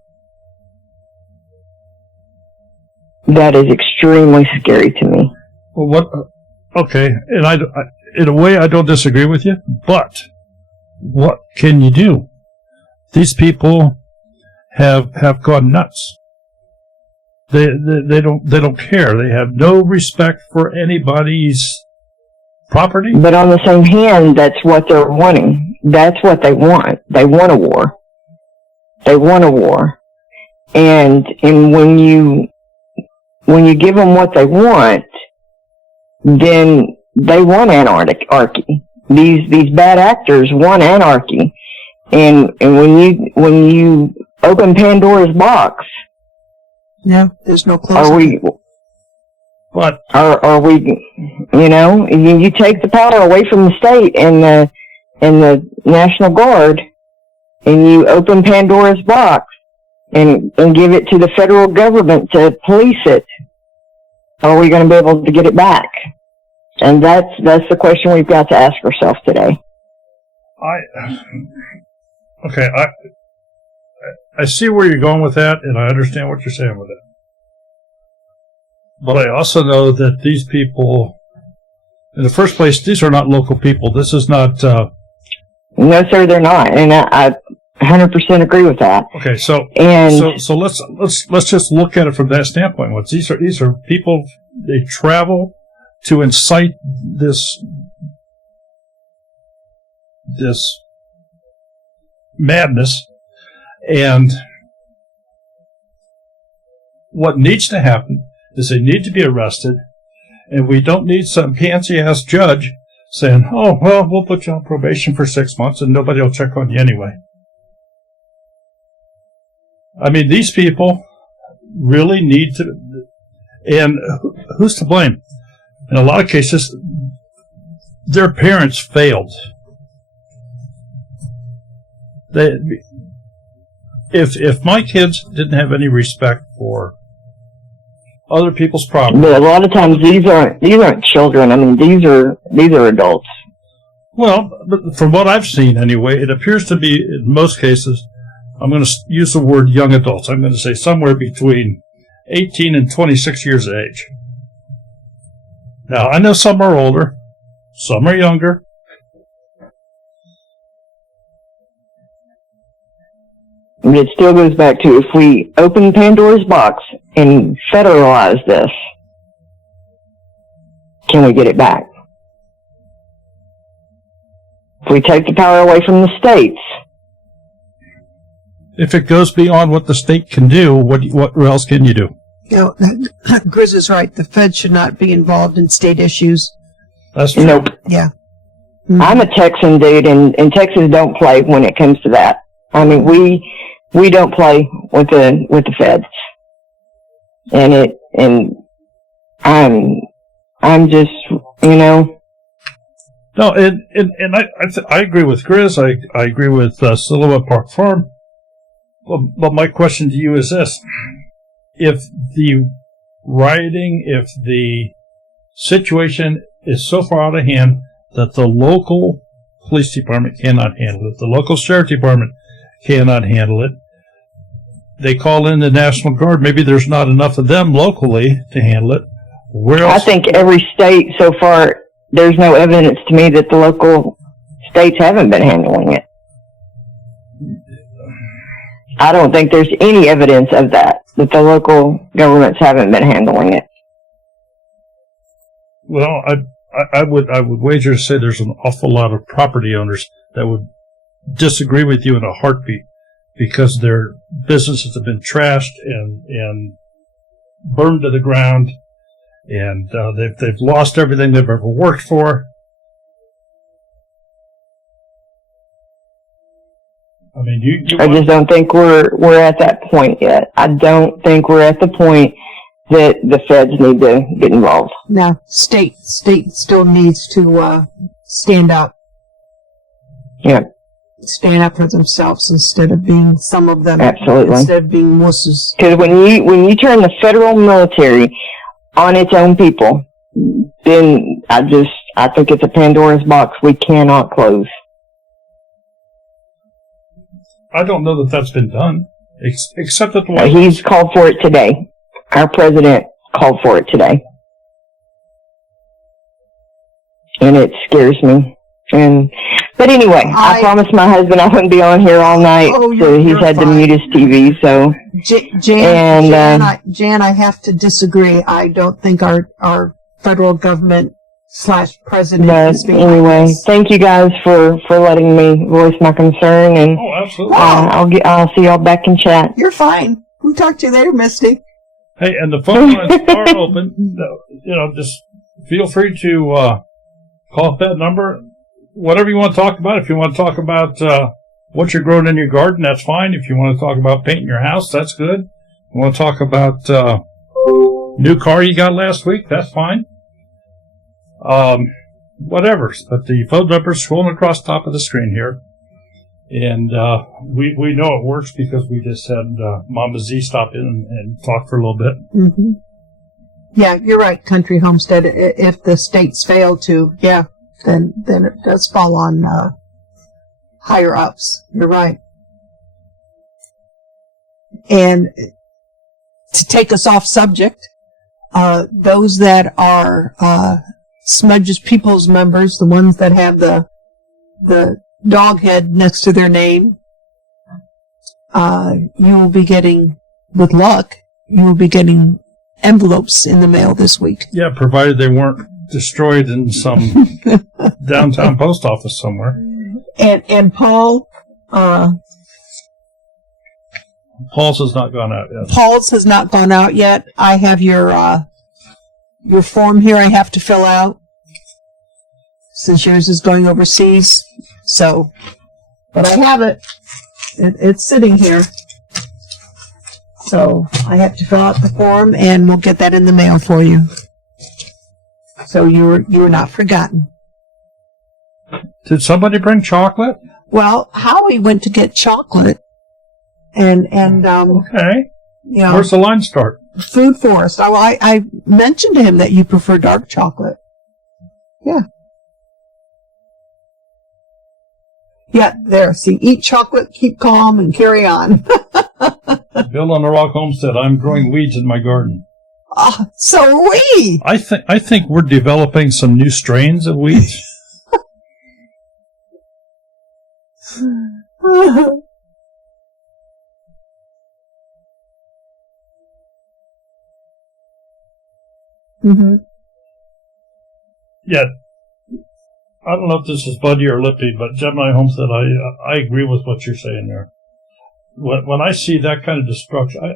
That is extremely scary to me. Well, what? Okay, and I in a way, I don't disagree with you, but what can you do? These people have gone nuts. They don't care. They have no respect for anybody's property. But on the same hand, that's what they're wanting. That's what they want. They want a war. They want a war. And when you give them what they want, then they want anarchy. These bad actors want anarchy. And when you open Pandora's box, Yeah, there's no closing. Are we, you take the power away from the state and the National Guard, and you open Pandora's box and give it to the federal government to police it. Are we going to be able to get it back? And that's the question we've got to ask ourselves today. I see where you're going with that, and I understand what you're saying with it. But I also know that these people, in the first place, these are not local people. This is not. No, sir, they're not, and I 100% agree with that. Okay, so let's just look at it from that standpoint. These are people. They travel to incite this madness, and what needs to happen is they need to be arrested, and we don't need some pansy-ass judge saying, oh, well, we'll put you on probation for 6 months and nobody will check on you anyway. I mean, these people really need to, and who's to blame? In a lot of cases, their parents failed. If my kids didn't have any respect for other people's property, but a lot of times these aren't children. I mean, these are adults. Well, but from what I've seen anyway, it appears to be in most cases. I'm going to use the word young adults. I'm going to say somewhere between 18 and 26 years of age. Now, I know some are older, some are younger. It still goes back to, if we open Pandora's box and federalize this, can we get it back? If we take the power away from the states. If it goes beyond what the state can do, what else can you do? Grizz is right. The Fed should not be involved in state issues. That's true. Nope. Yeah. Mm-hmm. I'm a Texan dude, and Texans don't play when it comes to that. I mean, we don't play with the Feds, and I'm just, No, and I agree with Grizz. I agree with Silhouette Park Farm. But my question to you is this: if the rioting, if the situation is so far out of hand that the local police department cannot handle it, the local sheriff department cannot handle it, they call in the National Guard. Maybe there's not enough of them locally to handle it. Where else? I think every state so far, there's no evidence to me that the local states haven't been handling it. I don't think there's any evidence of that the local governments haven't been handling it. Well, I would wager to say there's an awful lot of property owners that would disagree with you in a heartbeat, because their businesses have been trashed and burned to the ground, and they've lost everything they've ever worked for. I mean, I just don't think we're at that point yet. I don't think we're at the point that the feds need to get involved. No, state still needs to stand up. Yeah. stand up for themselves instead of being some of them. Absolutely. Instead of being wusses. Because when you turn the federal military on its own people, then I think it's a Pandora's box we cannot close. I don't know that that's been done, except at the White He's called for it today. Our president called for it today. And it scares me. But anyway, I promised my husband I wouldn't be on here all night, so he's had to mute his TV. So, Jan, I have to disagree. I don't think our federal government / president is being anyway, thank you guys for letting me voice my concern, and absolutely. I'll see y'all back in chat. You're fine. We'll talk to you later, Misty. Hey, and the phone lines are open. Just feel free to call that number. Whatever you want to talk about. If you want to talk about what you're growing in your garden, that's fine. If you want to talk about painting your house, that's good. If you want to talk about new car you got last week, that's fine. Whatever. But the phone number's scrolling across the top of the screen here. And we know it works because we just had Mama Z stop in and talk for a little bit. Mm-hmm. Yeah, you're right, Country Homestead. If the states fail to, then it does fall on higher ups. You're right. And to take us off subject, those that are Smudge's Peoples members, the ones that have the dog head next to their name, you will be getting, with luck, envelopes in the mail this week. Yeah, provided they weren't destroyed in some downtown post office somewhere. And Paul, Paul's has not gone out yet. Paul's has not gone out yet. I have your form here I have to fill out, since yours is going overseas. So, but I have it. It's sitting here. So I have to fill out the form, and we'll get that in the mail for you. So you were not forgotten. Did somebody bring chocolate? Well, Howie went to get chocolate, and okay. Where's the line start? Food Forest. Oh, I mentioned to him that you prefer dark chocolate. Yeah. Yeah, there. See, eat chocolate, keep calm, and carry on. Bill on the Rock Homestead. I'm growing weeds in my garden. So are we. I think we're developing some new strains of weeds. Mm-hmm. Yeah. I don't know if this is Buddy or Lippy, but Gemini Homestead, I agree with what you're saying there. When I see that kind of destruction,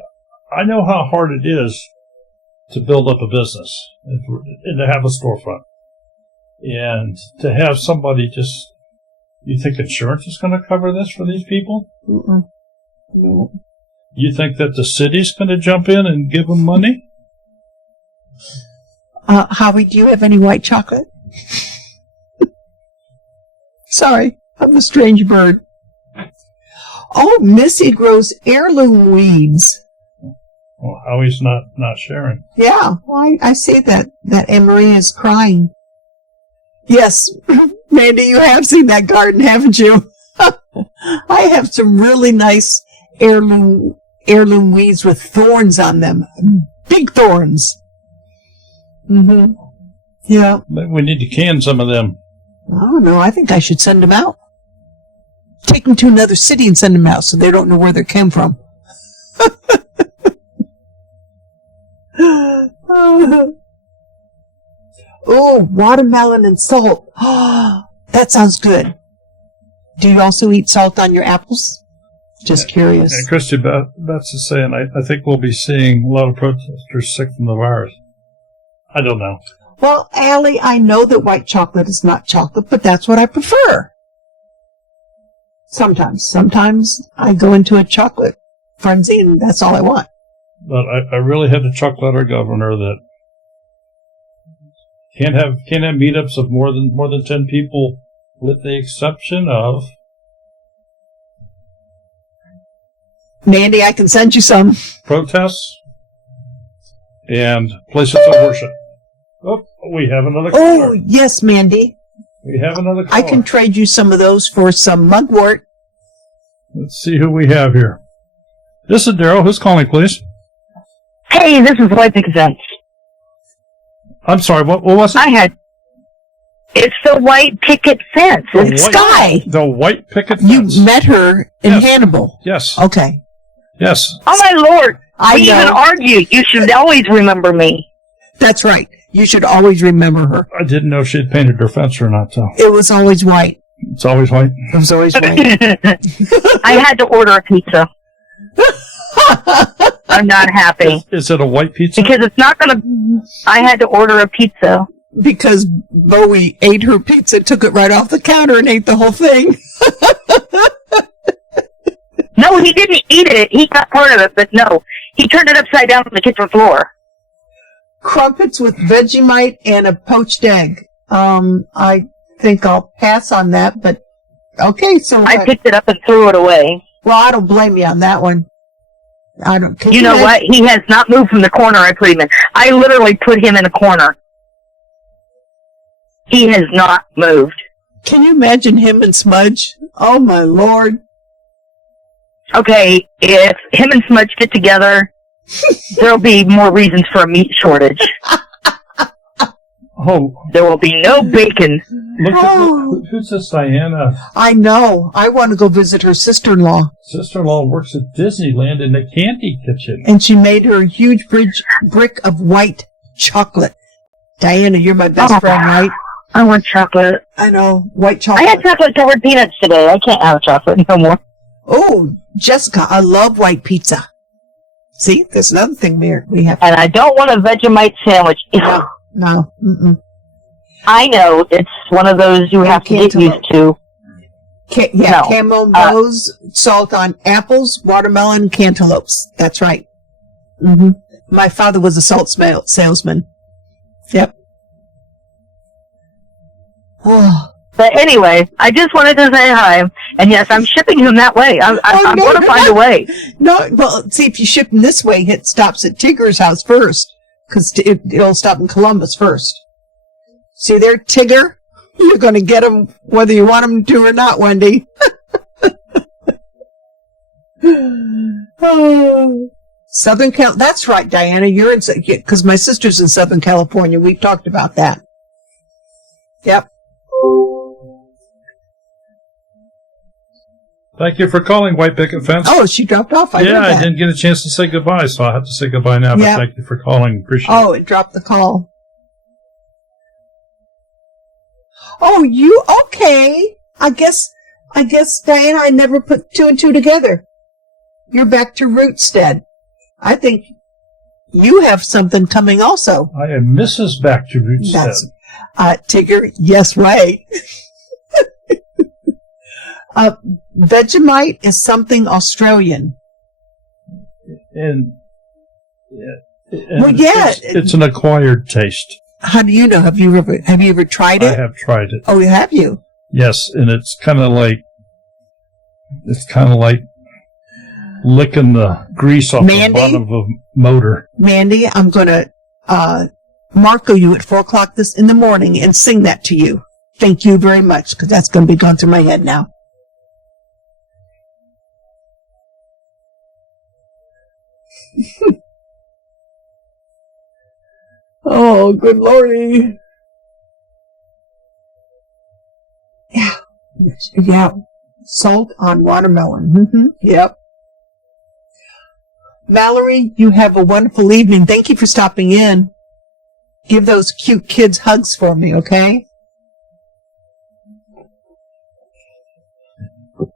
I know how hard it is to build up a business and to have a storefront. And to have somebody just, you think insurance is going to cover this for these people? No. You think that the city's going to jump in and give them money? Howie, do you have any white chocolate? Sorry, I'm a strange bird. Oh, Missy grows heirloom weeds. Well, Howie's not sharing. Yeah, well, I see that Anne-Marie is crying. Yes, Mandy, you have seen that garden, haven't you? I have some really nice heirloom weeds with thorns on them. Big thorns. Mm-hmm. Yeah. Maybe we need to can some of them. Oh, no, I think I should send them out. Take them to another city and send them out so they don't know where they came from. Oh, watermelon and salt. That sounds good. Do you also eat salt on your apples? Just curious. And Christy Betts is saying, I think we'll be seeing a lot of protesters sick from the virus. I don't know. Well, Allie, I know that white chocolate is not chocolate, but that's what I prefer. Sometimes I go into a chocolate frenzy, and that's all I want. But I really had to chuckle at our governor that can't have meetups of more than 10 people, with the exception of Mandy, I can send you some. protests and places of worship. Oh, we have another Oh, caller. yes, Mandy. We have another caller. I can trade you some of those for some mugwort. Let's see who we have here. This is Daryl. Who's calling, please? Hey, this is White Picket Fence. I'm sorry, what was it? It's the White Picket Fence. The Sky. The white picket You fence. met her in Yes. Hannibal. Yes. Okay. Yes. Oh, my Lord. I We even know. argued. You should always remember me. That's right. You should always remember her. I didn't know she'd painted her fence or not, so It was always white. it's always white. It was always white. I had to order a pizza. I'm not happy. Is it a white pizza? Because it's not going to... I had to order a pizza. Because Bowie ate her pizza, took it right off the counter, and ate the whole thing. No, he didn't eat it. He got part of it, but no. He turned it upside down on the kitchen floor. Crumpets with Vegemite and a poached egg. I think I'll pass on that, but okay, so I picked it up and threw it away. well, I don't blame you on that one. I don't. Can You know what? He has not moved from the corner I put him in. I literally put him in a corner. He has not moved. Can you imagine him and Smudge? Oh my Lord! Okay, if him and Smudge get together, there'll be more reasons for a meat shortage. Oh, There will be no bacon. look, who's this Diana? I know. I want to go visit her sister-in-law, Sister-in-law works at Disneyland in the candy kitchen. and she made her a huge brick of white chocolate. Diana, you're my best Oh. friend, right? I want chocolate. I know, white I chocolate. had chocolate covered peanuts today. I can't have chocolate no more. Oh, Jessica, I love white pizza. See, there's another thing we have. And I don't want a Vegemite sandwich. No. Mm-mm. I know it's one of those you have to get used to. No. Camo nose, salt on apples, watermelon, cantaloupes. That's right. Mm-hmm. My father was a salt salesman. Yep. Oh. But anyway, I just wanted to say hi. And yes, I'm shipping him that way. I'm no, going to you're find not. a way. No, well, see, if you ship them this way, it stops at Tigger's house first, because it'll stop in Columbus first. See there, Tigger? You're going to get them whether you want them to or not, Wendy. Oh. Southern Cal. That's right, Diana. You're in, because my sister's in Southern California. We've talked about that. Yep. Thank you for calling, White Picket Fence. Oh, she dropped off. I heard yeah, I that. didn't get a chance to say goodbye, so I have to say goodbye now. But Yeah. thank you for calling. Appreciate it. Oh, it dropped the call. Oh, you okay? I guess, Diana, I never put two and two together. You're back to Rootstead. I think you have something coming also. I am Mrs. Back to Rootstead. That's, Tigger, yes, right. Vegemite is something Australian. And Well, yeah. it's an acquired taste. How do you know? Have you ever tried it? I have tried it. Oh, have you? Yes, and it's kind of like licking the grease off Mandy? the bottom of a motor. Mandy, I'm going to Marco you at 4 o'clock in the morning and sing that to you. Thank you very much, because that's going to be going through my head now. Oh, good lordy. Yeah. Salt on watermelon. Mm-hmm. Yep. Mallory, you have a wonderful evening. Thank you for stopping in. Give those cute kids hugs for me, okay?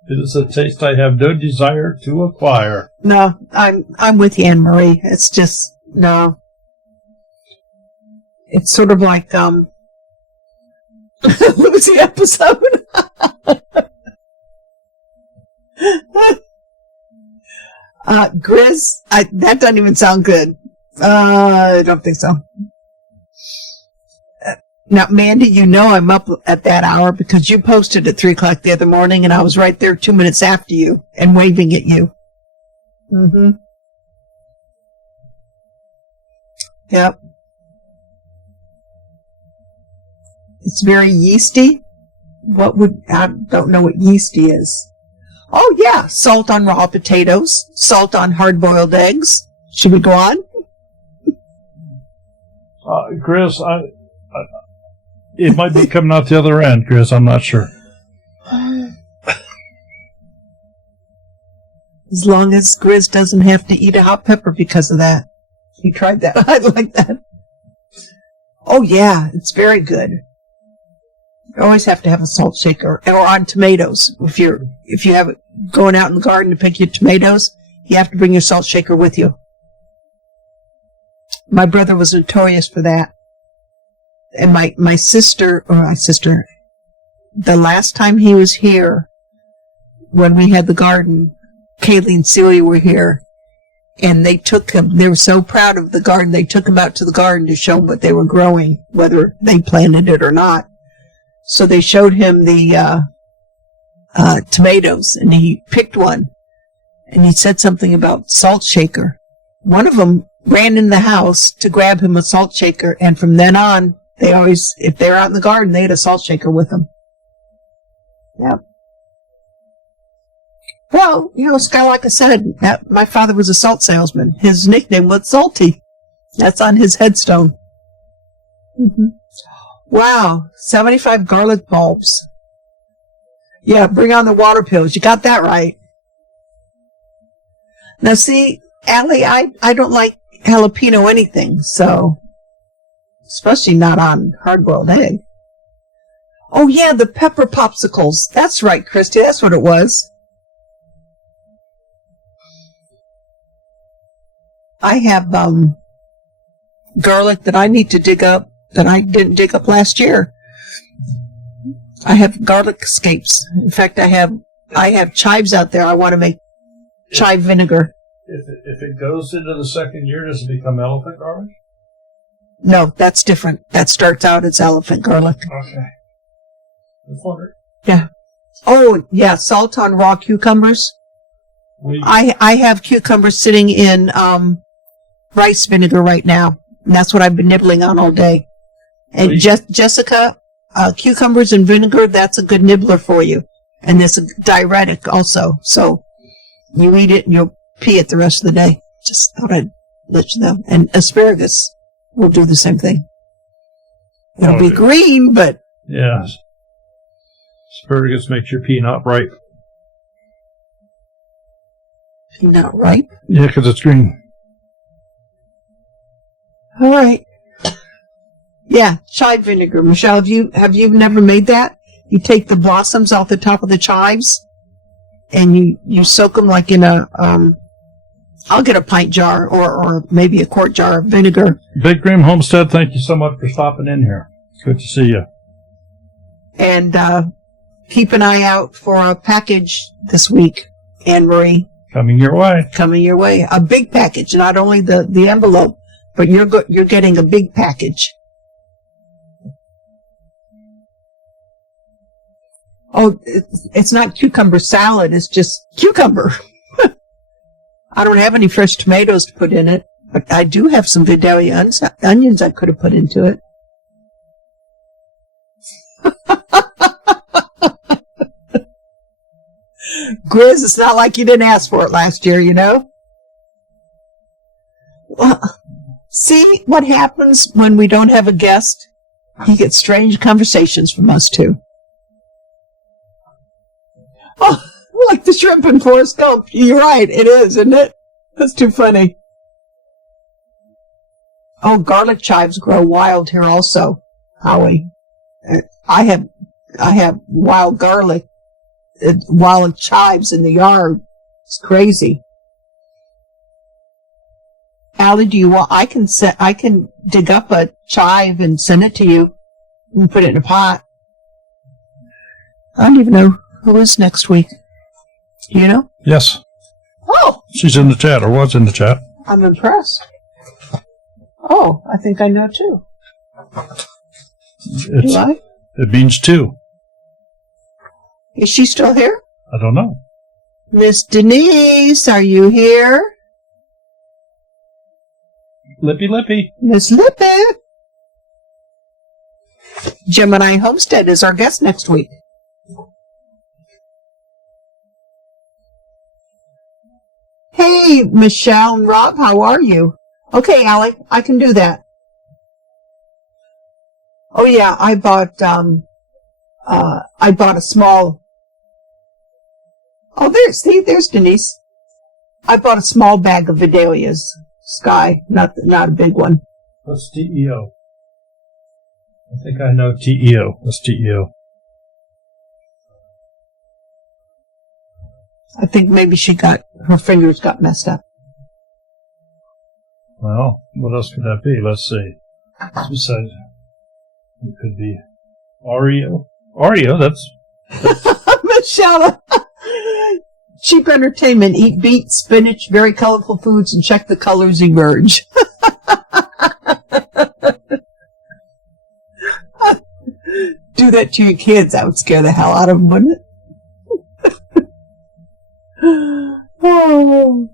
It is a taste I have no desire to acquire. No, I'm with you, Anne Marie. It's just no. It's sort of like Lucy episode. Grizz, that doesn't even sound good. I don't think so. Now, Mandy, you know I'm up at that hour because you posted at 3 o'clock the other morning, and I was right there 2 minutes after you and waving at you. Mm-hmm. Yep. It's very yeasty. I don't know what yeasty is. Oh yeah, salt on raw potatoes, salt on hard-boiled eggs. Should we go on? Chris, it might be coming out the other end, Chris. I'm not sure. As long as Grizz doesn't have to eat a hot pepper because of that. He tried that. I like that. Oh yeah, it's very good. You always have to have a salt shaker, or on tomatoes. If you have it going out in the garden to pick your tomatoes, you have to bring your salt shaker with you. My brother was notorious for that. And my sister, the last time he was here, when we had the garden, Kaylee and Celia were here, and they took him. They were so proud of the garden, they took him out to the garden to show him what they were growing, whether they planted it or not. So they showed him the tomatoes, and he picked one, and he said something about salt shaker. One of them ran in the house to grab him a salt shaker, and from then on, they always, if they were out in the garden, they had a salt shaker with them. Yep. Well, Sky, like I said, my father was a salt salesman. His nickname was Salty. That's on his headstone. Mm-hmm. Wow, 75 garlic bulbs. Yeah, bring on the water pills. You got that right. Now, see, Allie, I don't like jalapeno anything, so, especially not on hard-boiled egg. Oh, yeah, the pepper popsicles. That's right, Christy. That's what it was. I have garlic that I need to dig up that I didn't dig up last year. I have garlic escapes. In fact, I have chives out there. I want to make chive vinegar. If it goes into the second year, does it become elephant garlic? No, that's different. That starts out as elephant garlic. Okay. Yeah. Oh, yeah, salt on raw cucumbers. I have cucumbers sitting in rice vinegar right now, and that's what I've been nibbling on all day. And Jessica, cucumbers and vinegar, that's a good nibbler for you. And it's a diuretic also. So you eat it and you'll pee it the rest of the day. Just thought I'd let you know. And asparagus will do the same thing. It'll be green, but... Yeah. Asparagus makes your pee not ripe. Not ripe? Yeah, because it's green. All right. Yeah, chive vinegar. Michelle, have you never made that? You take the blossoms off the top of the chives, and you soak them like in a, I'll get a pint jar or maybe a quart jar of vinegar. Big Cream Homestead, thank you so much for stopping in here. Good to see you. And keep an eye out for a package this week, Anne-Marie. Coming your way. Coming your way. A big package, not only the envelope, but you're getting a big package. Oh, it's not cucumber salad. It's just cucumber. I don't have any fresh tomatoes to put in it, but I do have some Vidalia onions I could have put into it. Grizz, it's not like you didn't ask for it last year, you know? Well, see what happens when we don't have a guest? You get strange conversations from us, too. Oh, like the shrimp in Forrest Gump. You're right, it is, isn't it? That's too funny. Oh, garlic chives grow wild here also, Howie. I have wild garlic, wild chives in the yard. It's crazy. Allie, do you want? I can dig up a chive and send it to you. And put it in a pot. I don't even know who is next week. You know? Yes. Oh, She's in the chat, or was in the chat. I'm impressed. Oh, I think I know too. Do I? It means two. Is she still here? I don't know. Miss Denise, are you here? Lippy Lippy. Miss Lippy. Gemini Homestead is our guest next week. Hey, Michelle and Rob, how are you? Okay, Allie, I can do that. Oh yeah, I bought a small. Oh, there's Denise. I bought a small bag of Vidalias, Sky, not a big one. What's TEO? I think I know TEO. What's TEO? I think maybe her fingers got messed up. Well, what else could that be? Let's see. Besides, it could be Oreo. Oreo, that's Michelle. Cheap entertainment. Eat beets, spinach, very colorful foods, and check the colors emerge. Do that to your kids. That would scare the hell out of them, wouldn't it? Oh.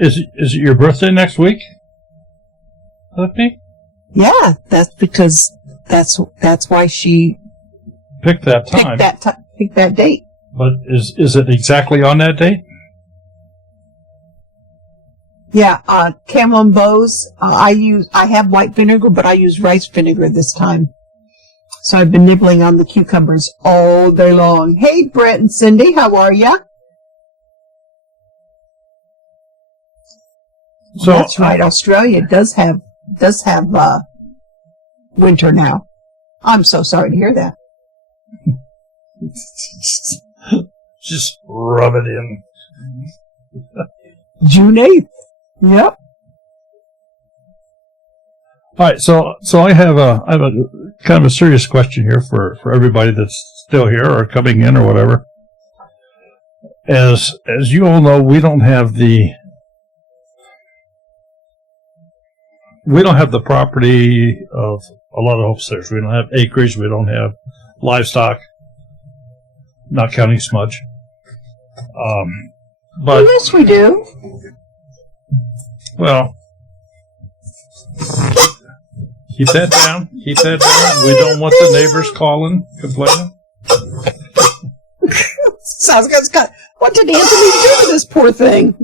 Is it your birthday next week? Lippy? Yeah, that's because that's why she Pick that time. picked that date. But is it exactly on that date? Yeah, Camembos. I have white vinegar, but I use rice vinegar this time. So I've been nibbling on the cucumbers all day long. Hey, Brett and Cindy, how are ya? So that's right. Australia does have winter now. I'm so sorry to hear that. just rub it in. June 8th. Yep. All right, so I have a kind of a serious question here for everybody that's still here or coming in or whatever. As you all know, we don't have the property of a lot of homesteaders. We don't have acreage. We don't have livestock, not counting smudge. But yes, we do. Well, keep that down. Keep that down. We don't want the neighbors calling, complaining. Sounds good. What did Anthony do to this poor thing?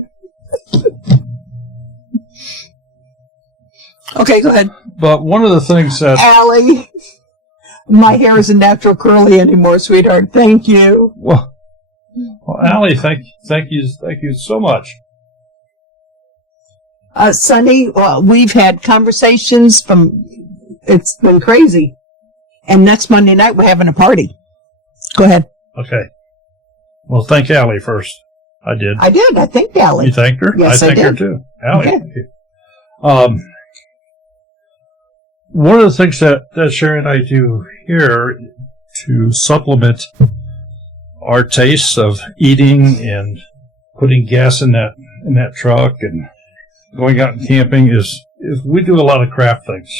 Okay, go ahead. But one of the things that Allie, my hair isn't natural curly anymore, sweetheart. Thank you. well, Allie, thank you so much. Sonny, we've had conversations it's been crazy. And next Monday night, we're having a party. Go ahead. Okay. Well, thank Allie first. I did. I thanked Allie. You thanked her? Yes, I thanked her did. too. Allie. Okay. Thank you. One of the things that Sherry and I do here to supplement our tastes of eating and putting gas in that truck and going out and camping is we do a lot of craft things.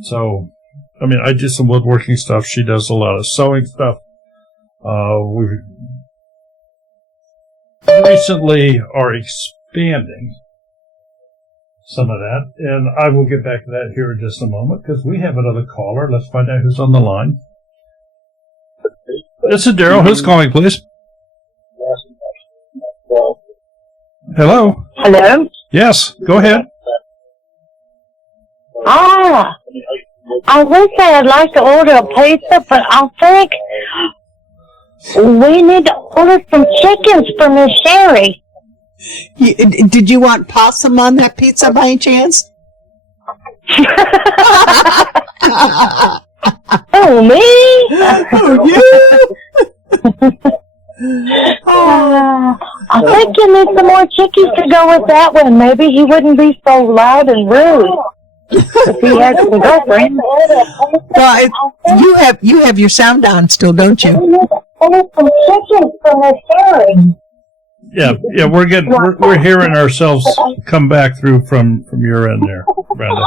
So, I mean, I do some woodworking stuff. She does a lot of sewing stuff. We recently are expanding some of that, and I will get back to that here in just a moment because we have another caller. Let's find out who's on the line. This is Daryl. Who's calling, please? Hello? Hello? Yes, go ahead. I would say I'd like to order a pizza, but I think we need to order some chickens for Miss Sherry. Did you want possum on that pizza by any chance? Oh, me? Oh, I think you need some more chickies to go with that one. Maybe he wouldn't be so loud and rude if he had some girlfriend. well, you have your sound on still, don't you? We need to order some chickens for Miss Sherry. Yeah, we're hearing ourselves come back through from your end there, Brenda.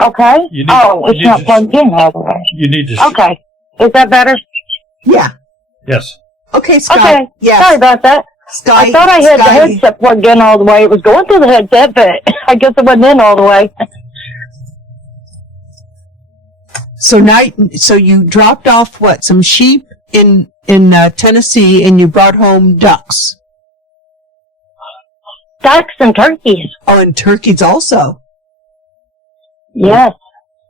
Okay. It's not plugged in all the way. You need to. Okay. Is that better? Yeah. Yes. Okay, Sky. Okay. Yes. Sorry about that. Sky. I thought I had the Sky. headset plugged in all the way. It was going through the headset, but I guess it wasn't in all the way. So now, so you dropped off what? Some sheep in Tennessee, and you brought home ducks. Ducks and turkeys. Oh, and turkeys also. Yes.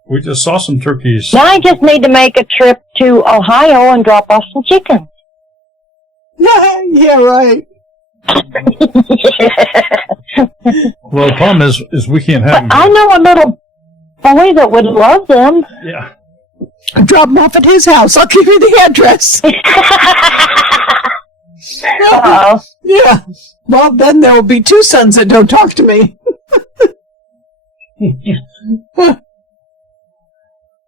We just saw some turkeys. Now I just need to make a trip to Ohio and drop off some chickens. Yeah, right. Well, the problem is we can't have them. I know a little boy that would love them. Yeah. Drop them off at his house. I'll give you the address. Uh-oh. Yeah. Well, then there will be two sons that don't talk to me.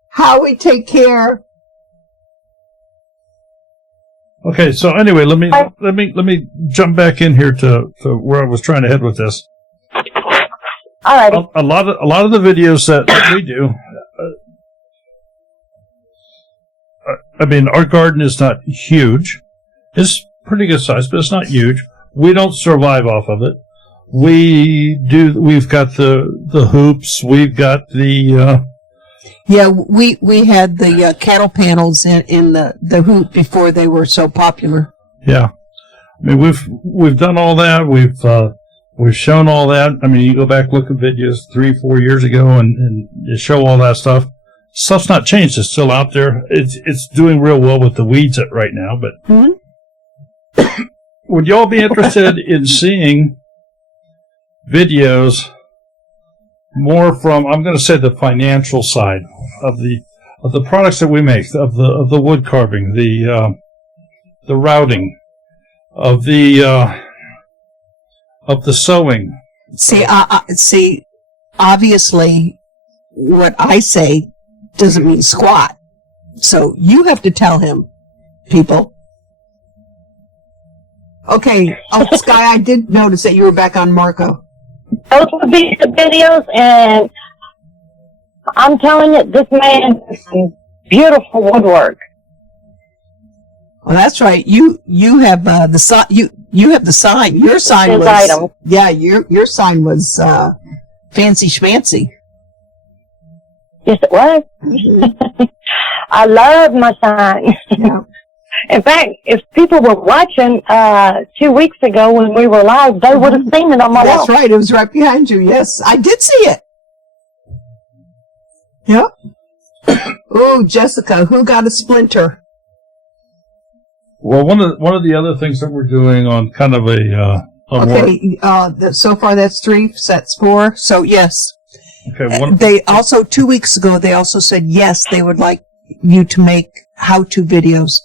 Howie, take care. Okay, so anyway, let me jump back in here to where I was trying to head with this. All right. A lot of the videos that we do. I mean, our garden is not huge. It's pretty good size, but it's not huge. We don't survive off of it. We've got the hoops. We've got the. Yeah, we had the cattle panels in the hoop before they were so popular. Yeah, I mean we've done all that. We've shown all that. I mean, you go back look at videos 3-4 years ago and you show all that stuff. Stuff's not changed. It's still out there. It's doing real well with the weeds right now. But would y'all be interested in seeing videos more from, I'm going to say, the financial side of the products that we make, of the wood carving, the routing, of the sewing? See, obviously, what I say doesn't mean squat. So you have to tell him, people. Okay. Oh, Sky, I did notice that you were back on Marco. Those would be the videos, and I'm telling you, this man does some beautiful woodwork. Well, that's right. You have the sign. You have the sign. Your sign His was item. Yeah. Your sign was fancy schmancy. Yes, it was. I love my sign. Yeah. In fact, if people were watching 2 weeks ago when we were live, they would have seen it on my wall. That's right. It was right behind you. Yes, I did see it. Yep. Oh, Jessica, who got a splinter? Well, one of the other things that we're doing on kind of a Okay. So far that's 3. That's 4. So yes. Okay. They also 2 weeks ago they also said yes they would like you to make how-to videos.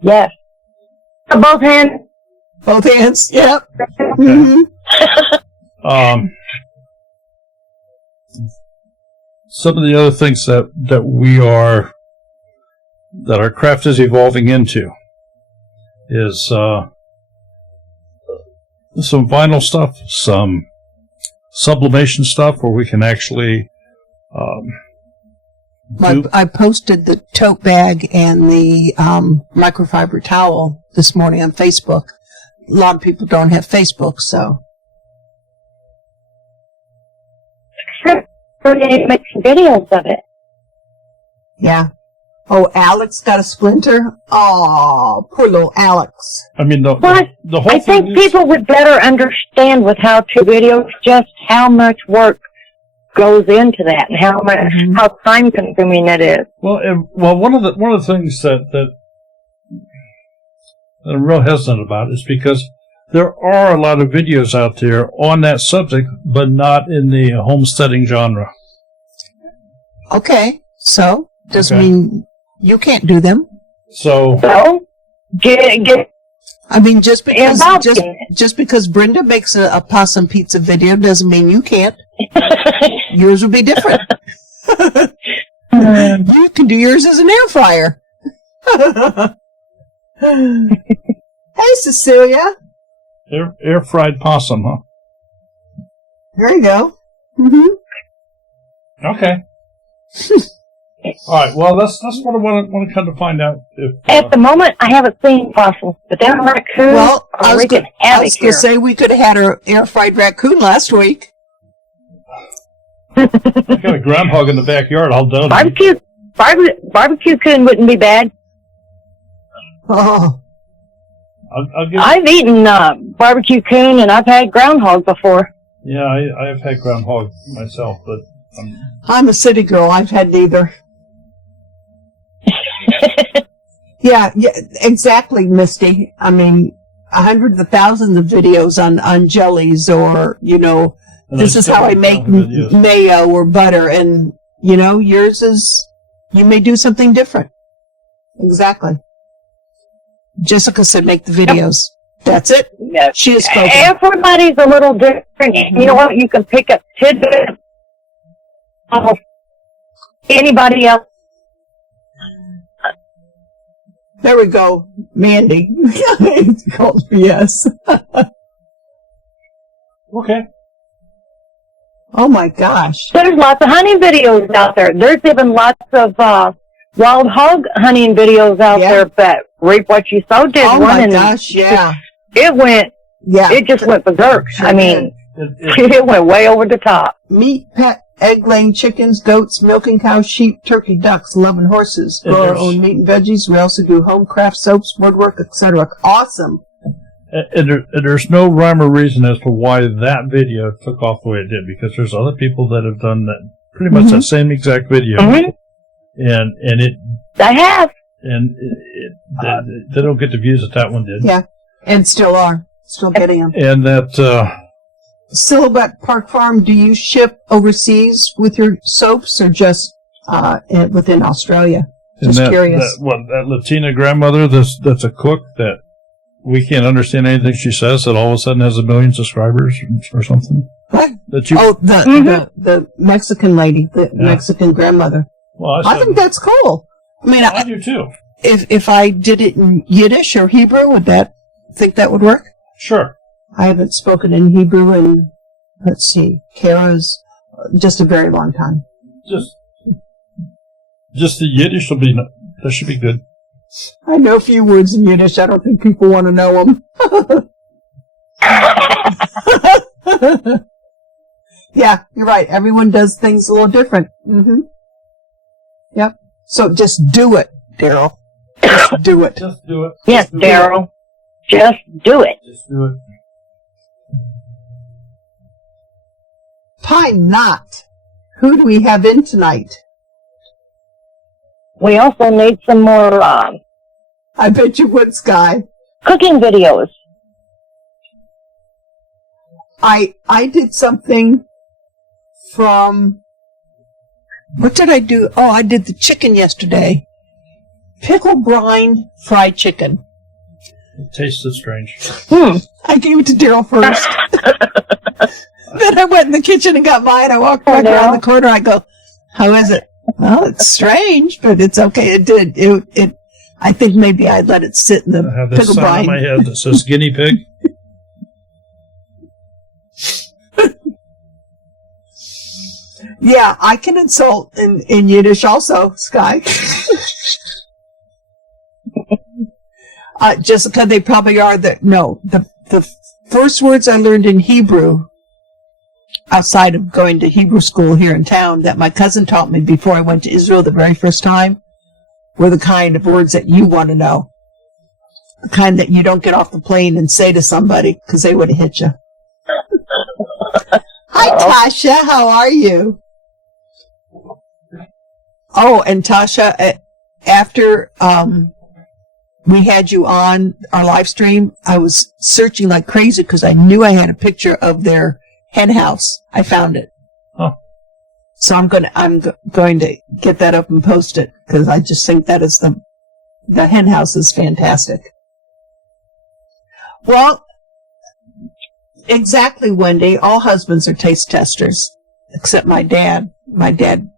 Yes. Both hands. Both hands. Yep. Mm-hmm. Some of the other things that our craft is evolving into is some vinyl stuff, some sublimation stuff where we can actually I posted the tote bag and the microfiber towel this morning on Facebook. A lot of people don't have Facebook, so. We're going to make some videos of it. Yeah. Oh, Alex got a splinter? Oh, poor little Alex. I mean, the whole I thing think people would better understand with how-to videos just how much work goes into that and how time-consuming it is. Well, one of the things that I'm real hesitant about is because there are a lot of videos out there on that subject, but not in the homesteading genre. Okay, so doesn't mean you can't do them. So get. I mean, just because Brenda makes a possum pizza video doesn't mean you can't. Yours will be different. You can do yours as an air fryer. Hey, Cecilia. air fried possum, huh? There you go. Mm-hmm. Okay. All right. Well, that's what I want to kind of find out. If At the moment, I haven't seen fossils, but them raccoons Well, I are was wreaking going havoc to here. say we could have had our air-fried raccoon last week. I got a groundhog in the backyard. I'll donate. Barbecue coon wouldn't be bad. Oh, I'll give. I've eaten barbecue coon, and I've had groundhog before. Yeah, I have had groundhog myself, but I'm a city girl. I've had neither. Yeah, exactly, Misty. I mean, hundreds of thousands of videos on jellies, or and this is how I make mayo or butter, and yours is, you may do something different. Exactly. Jessica said make the videos. That's it. Yeah. She has spoken. Everybody's a little different. You know what? You can pick up tidbits of anybody else. There we go, Mandy. It's called BS. okay. Oh my gosh. There's lots of hunting videos out there. There's even lots of wild hog hunting videos out there. But Reap What You Sow did Oh one, my and gosh, yeah. it just went berserk. Sure I mean, it went way over the top. Meat, pet, egg-laying chickens, goats, milking cows, sheep, turkey, ducks, loving horses. Grow our own meat and veggies. We also do home craft soaps, woodwork, etc. Awesome. And there's no rhyme or reason as to why that video took off the way it did, because there's other people that have done that pretty much that same exact video, and it. I have. And they don't get the views that one did. Yeah, and still getting them. And that. Silhouette Park Farm, do you ship overseas with your soaps, or just within Australia? Just curious. That Latina grandmother that's a cook that we can't understand anything she says, that all of a sudden has 1 million subscribers or something? What? The the Mexican lady, the Mexican grandmother. Well, I think that's cool. I mean, I do too. If I did it in Yiddish or Hebrew, think that would work? Sure. I haven't spoken in Hebrew in, let's see, Kara's just a very long time. Just the Yiddish that should be good. I know a few words in Yiddish. I don't think people want to know them. Yeah, you're right. Everyone does things a little different. Mm-hmm. Yep. So just do it, Daryl. Just do it. Just do it. Yes, Daryl. Just do it. Just do it. Time not. Who do we have in tonight? We also need some more I bet you would, Sky. cooking videos. I did something from, what did I do? Oh, I did the chicken yesterday. Pickle brine fried chicken. It tasted strange. I gave it to Daryl first. Then I went in the kitchen and got mine. I walked back around the corner. I go, how is it? Well, it's strange, but it's okay. It did. It. I think maybe I'd let it sit in the I have this pickle sign brine. on my head that says guinea pig. Yeah, I can insult in Yiddish also, Sky. Jessica, they probably are the first words I learned in Hebrew, outside of going to Hebrew school here in town, that my cousin taught me before I went to Israel the very first time, were the kind of words that you want to know. The kind that you don't get off the plane and say to somebody, because they would have hit you. Hi, Tasha. How are you? Oh, and Tasha, after we had you on our live stream, I was searching like crazy because I knew I had a picture of their hen house. I found it. Oh. So I'm going to get that up and post it, because I just think that is the hen house is fantastic. Well, exactly, Wendy. All husbands are taste testers, except my dad. My dad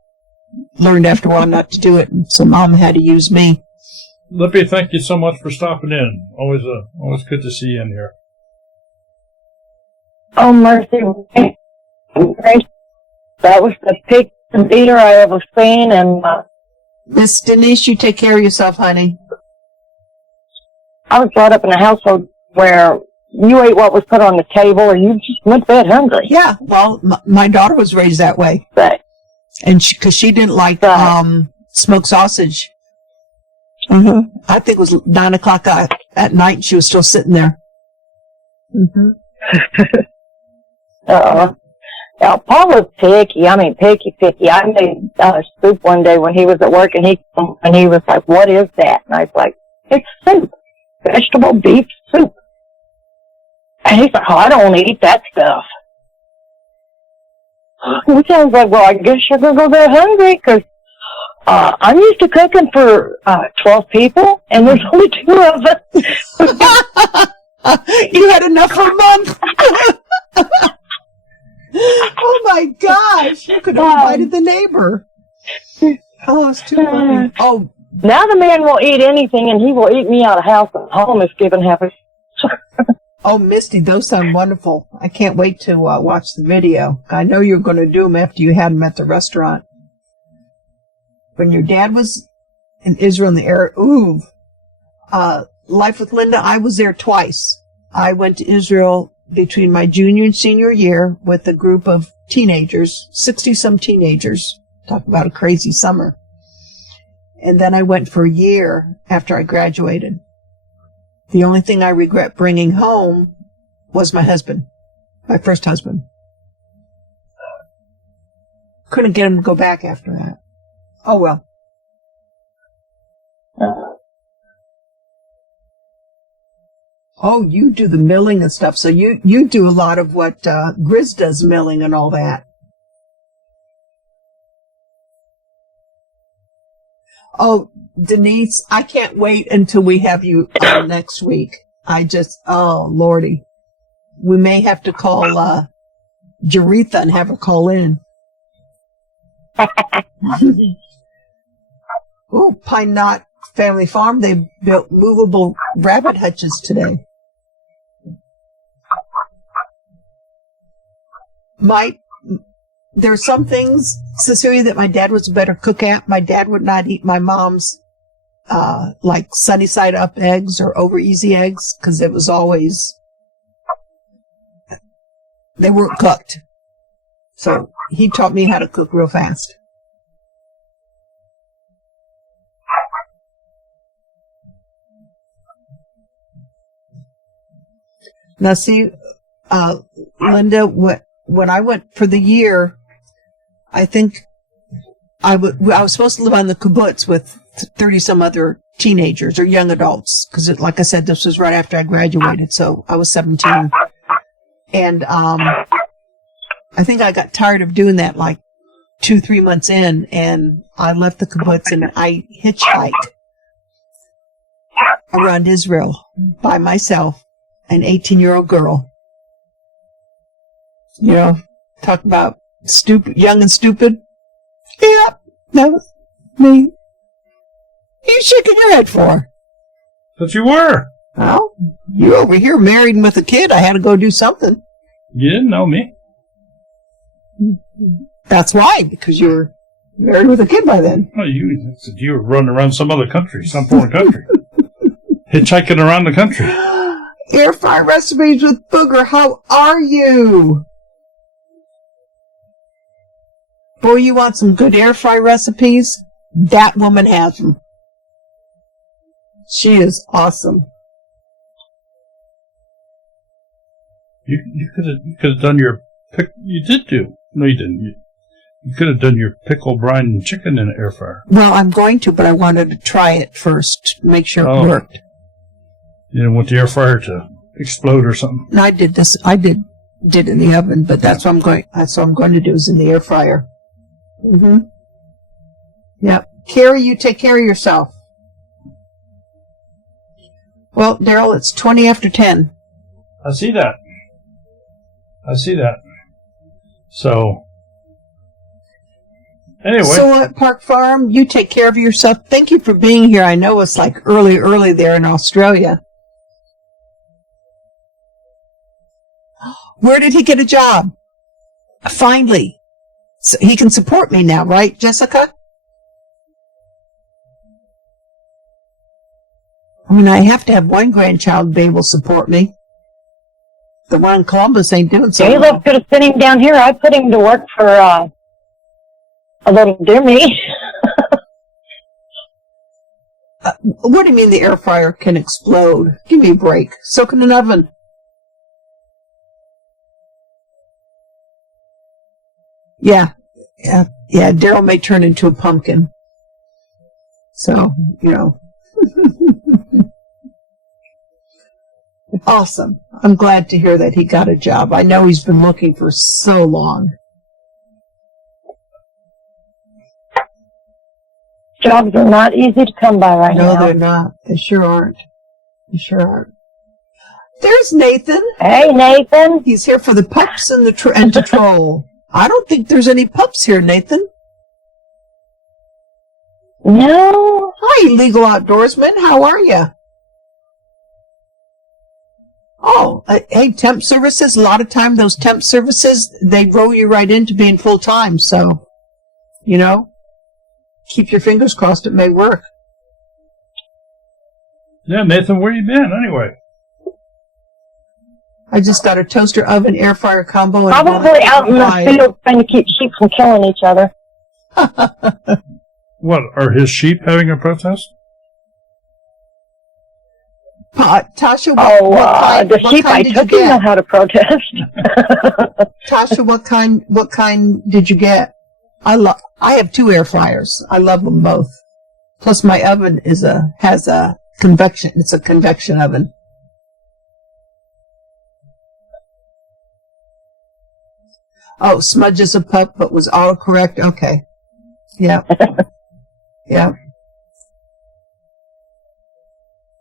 learned after a while not to do it, so Mom had to use me. Lippy, thank you so much for stopping in. Always good to see you in here. Oh, mercy. That was the pig and beater I ever seen, and Miss Denise, you take care of yourself, honey. I was brought up in a household where you ate what was put on the table, or you just went to bed hungry. Yeah, well, my daughter was raised that way. But And because she didn't like smoked sausage. mm-hmm. I think it was 9 o'clock at night. She was still sitting there. Mm-hmm. Now, Paul was picky. I mean, picky. I made soup one day when he was at work, and he was like, "What is that?" And I was like, "It's soup, vegetable beef soup." And he's like, "Oh, I don't want to eat that stuff." Which I was like, "Well, I guess you're gonna go there hungry, because I'm used to cooking for 12 people, and there's only 2 of us." You had enough for a month. Oh my gosh! You could have invited the neighbor. Oh, it's too funny. Oh, now the man will eat anything, and he will eat me out of house and home if given half a. Oh, Misty, those sound wonderful. I can't wait to watch the video. I know you're going to do them after you had them at the restaurant. When your dad was in Israel in the area, Life with Linda, I was there twice. I went to Israel between my junior and senior year with a group of teenagers, 60-some teenagers. Talk about a crazy summer. And then I went for a year after I graduated. The only thing I regret bringing home was my husband, my first husband. Couldn't get him to go back after that. Oh, well. Oh, you do the milling and stuff. So you do a lot of what Grizz does, milling and all that. Oh, Denise, I can't wait until we have you next week. Oh, Lordy. We may have to call Jaretha and have her call in. Oh, Pine Knot Family Farm, they built movable rabbit hutches today. There are some things, Cecilia, that my dad was a better cook at. My dad would not eat my mom's like sunny side up eggs or over easy eggs, because it was always, they weren't cooked. So he taught me how to cook real fast. Now see, Linda, when I went for the year, I think I was supposed to live on the kibbutz with 30-some other teenagers or young adults, because, like I said, this was right after I graduated, so I was 17. And I think I got tired of doing that like 2-3 months in, and I left the kibbutz and I hitchhiked around Israel by myself, an 18-year-old girl. You know, talk about stupid, young and stupid. Yeah, that was me. You shaking your head for? But you were. Well, you over here married and with a kid. I had to go do something. You didn't know me. That's why, because you were married with a kid by then. Oh, you were running around some other country, some foreign country. Hitchhiking around the country. Air fry recipes with Booger. How are you? Boy, you want some good air fry recipes? That woman has them. She is awesome. You could have done your you did do. No, you didn't. You could have done your pickle brine and chicken in an air fryer. Well, I'm going to, but I wanted to try it first, make sure it worked. You didn't want the air fryer to explode or something. No, I did this. I did in the oven, but that's what I'm going. That's what I'm going to do is in the air fryer. Mm-hmm. Yep. Carrie, you take care of yourself. Well, Daryl, it's 20 after 10. I see that. So, anyway. So at Park Farm, you take care of yourself. Thank you for being here. I know it's like early there in Australia. Where did he get a job? Finally. So he can support me now, right, Jessica? mean, I have to have one grandchild to be able to support me. The one in Columbus ain't doing so You well. could have sent him down here. I put him to work for a little dear me. What do you mean the air fryer can explode? Give me a break. Soak in an oven. Yeah. Daryl may turn into a pumpkin. So, Awesome. I'm glad to hear that he got a job. I know he's been looking for so long. Jobs are not easy to come by right now. No, they're not. They sure aren't. There's Nathan. Hey, Nathan. He's here for the pups and and to troll. I don't think there's any pups here, Nathan. No. Hi, legal outdoorsman. How are you? Oh, hey, temp services. A lot of time, those temp services, they roll you right into being full time. So, keep your fingers crossed. It may work. Yeah, Nathan, where you been anyway? I just got a toaster oven air fryer combo. Probably out in the field trying to keep sheep from killing each other. What, are his sheep having a protest? Tasha, the sheep I took you know how to protest. Tasha, what kind did you get? I have 2 air fryers. I love them both. Plus my oven has a convection. It's a convection oven. Oh, Smudge is a pup, but was autocorrect. Okay. Yeah. Yeah.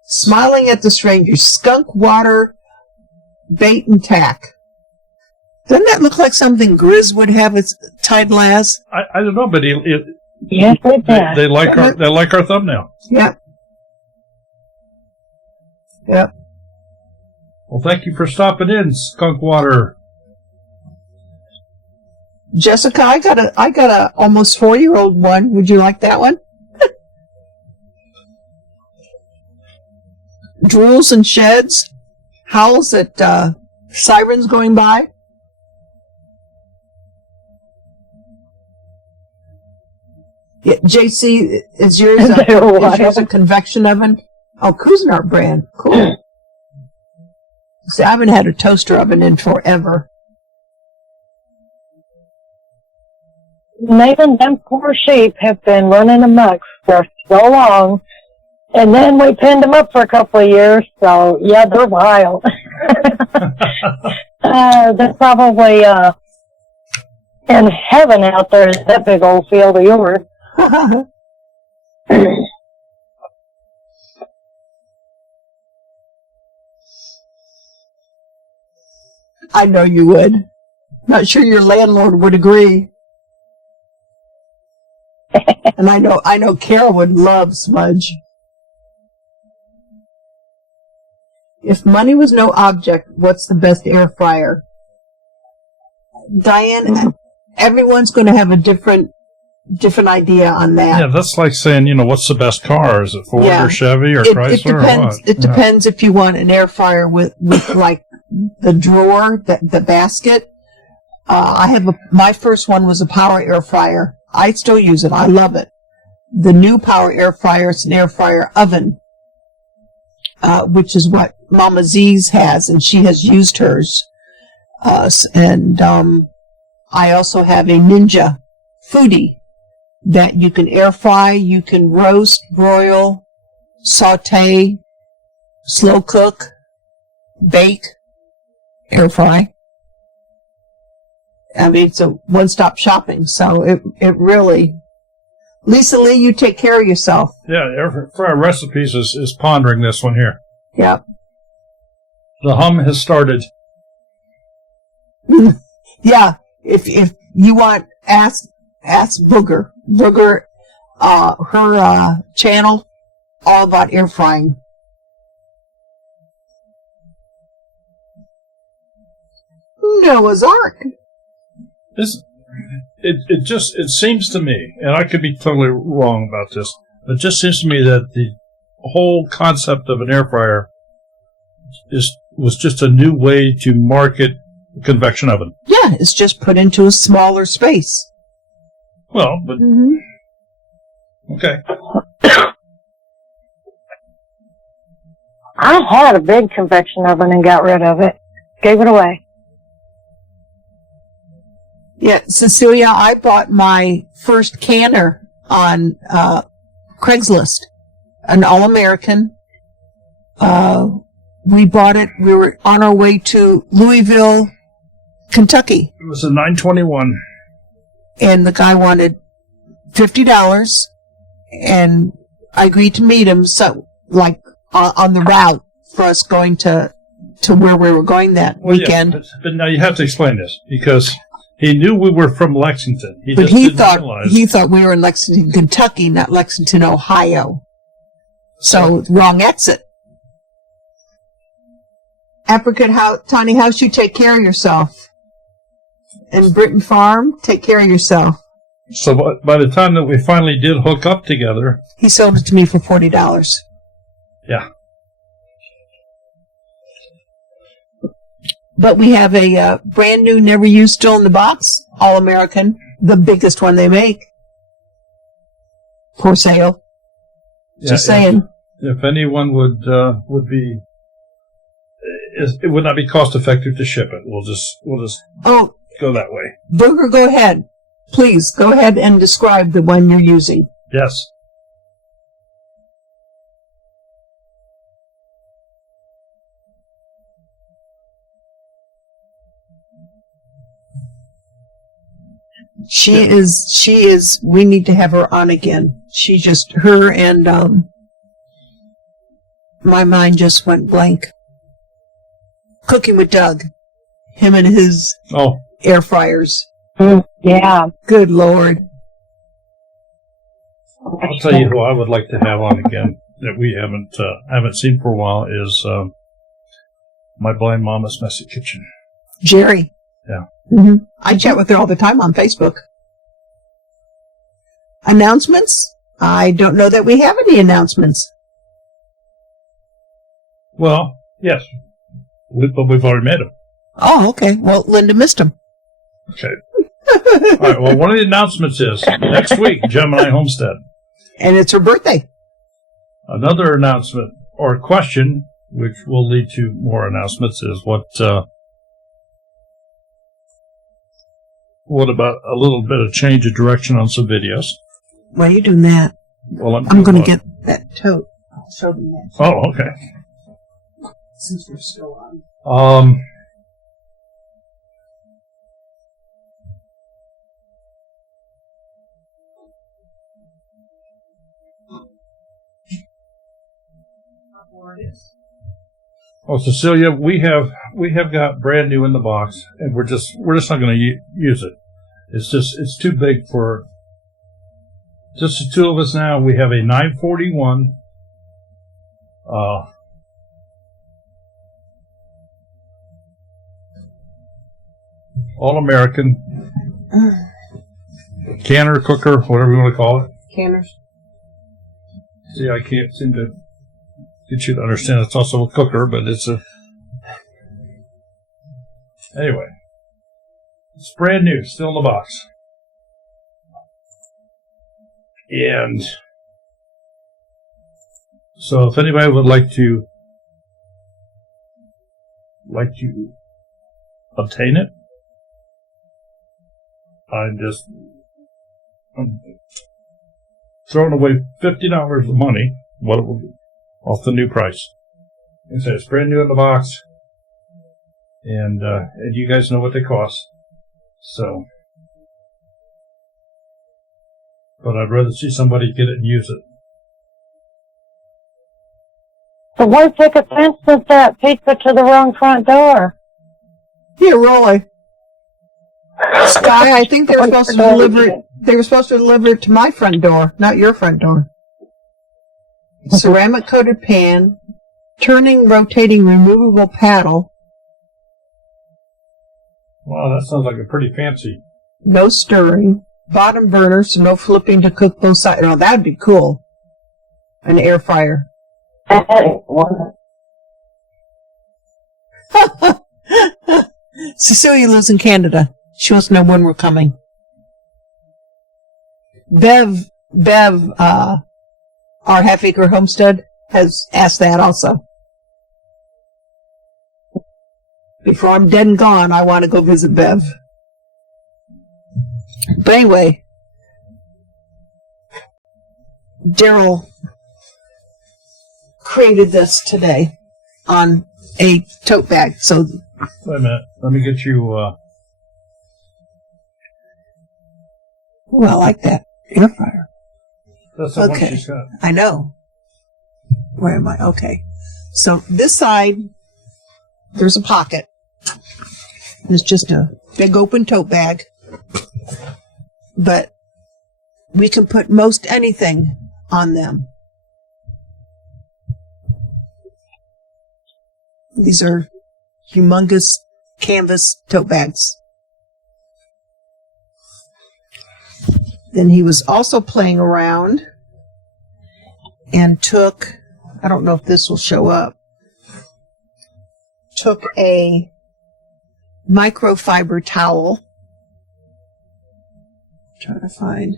Smiling at the stranger. Skunk water, bait and tack. Doesn't that look like something Grizz would have its title as? I don't know, but yes, it does. they like our thumbnail. Yeah. Yeah. Well, thank you for stopping in, Skunk Water. Jessica, I got a almost 4-year-old one. Would you like that one? Drools and sheds, howls at sirens going by. Yeah, JC, is yours a convection oven? Oh, Cuisinart brand. Cool. See, I haven't had a toaster oven in forever. Nathan, them poor sheep have been running amok for so long. And then we pinned them up for a couple of years, so yeah, they're wild. They're probably in heaven out there in that big old field of yours. I know you would. Not sure your landlord would agree. And I know Carol would love Smudge. If money was no object, what's the best air fryer? Diane, everyone's going to have a different idea on that. Yeah, that's like saying, what's the best car? Is it Ford or Chevy or Chrysler or what? It depends if you want an air fryer with like the drawer, the basket. My first one was a power air fryer. I still use it. I love it. The new power air fryer is an air fryer oven, which is what Mama Z's has, and she has used hers. I also have a Ninja Foodie that you can air fry, you can roast, broil, saute, slow cook, bake, air fry. I mean, it's a one-stop shopping, so it really... Lisa Lee, you take care of yourself. Yeah, air fryer recipes is pondering this one here. Yep. The hum has started. Yeah, if you want, ask Booger. Booger, her channel, all about air frying. Noah's Ark. It seems to me, and I could be totally wrong about this, but it just seems to me that the whole concept of an air fryer was just a new way to market a convection oven. Yeah, it's just put into a smaller space. Well, but okay. I had a big convection oven and got rid of it. Gave it away. Yeah, Cecilia, I bought my first canner on Craigslist, an All-American. We bought it. We were on our way to Louisville, Kentucky. It was a 921. And the guy wanted $50, and I agreed to meet him, so like on the route for us going to where we were going that weekend. Yeah, but now you have to explain this, because he knew we were from Lexington. But he thought we were in Lexington, Kentucky, not Lexington, Ohio. So wrong exit. Apricot, Tiny House, you take care of yourself. And Britton Farm, take care of yourself. So by the time that we finally did hook up together, he sold it to me for $40. Yeah. But we have a brand new, never used, still in the box, All-American, the biggest one they make, for sale. Just saying. If anyone would be, it would not be cost effective to ship it. We'll just go that way. Booger, go ahead. Please, go ahead and describe the one you're using. Yes. She is, we need to have her on again. She just, her and, my mind just went blank. Cooking with Doug. Him and his air fryers. Yeah. Good Lord. I'll tell you who I would like to have on again that we haven't seen for a while is my blind mama's messy kitchen. Jerry. Yeah. Mm-hmm. I chat with her all the time on Facebook. Announcements? I don't know that we have any announcements. Well, yes. But we've already made them. Oh, okay. Well, Linda missed them. Okay. All right. Well, one of the announcements is next week, Gemini Homestead. And it's her birthday. Another announcement or question, which will lead to more announcements, is what about a little bit of change of direction on some videos? Why are you doing that? Well, I'm going to get that tote. I'll show them that. Oh, okay. Since we're still on. Oh, Cecilia, we have got brand new in the box, and we're just not going to use it. It's too big for just the two of us now. We have a 941. All-American canner, cooker, whatever you want to call it. Canners. See, I can't seem to get you to understand it's also a cooker, but it's a... Anyway. It's brand new, still in the box. And so if anybody would like to obtain it, I'm throwing away $50 of money, what it will be, off the new price. Like I said, it's brand new in the box, and you guys know what they cost. So, but I'd rather see somebody get it and use it. So why take offense at that pizza to the wrong front door? Here, Rolly. Sky, I think they were supposed to deliver it. They were supposed to deliver it to my front door, not your front door. Ceramic coated pan, turning, rotating, removable paddle. Wow, that sounds like a pretty fancy. No stirring. Bottom burner, so no flipping to cook both sides. Oh, that'd be cool. An air fryer. That ain't one. Cecilia lives in Canada. She wants to know when we're coming. Bev, our half-acre homestead has asked that also. Before I'm dead and gone, I want to go visit Bev. But anyway, Daryl created this today on a tote bag. So Wait a minute. Let me get you. Ooh, I like that air fryer. That's the one Okay. she's got. I know. Where am I? Okay. So this side, there's a pocket. It's just a big open tote bag. But we can put most anything on them. These are humongous canvas tote bags. Then he was also playing around and took, I don't know if this will show up, took a microfiber towel. Trying to find.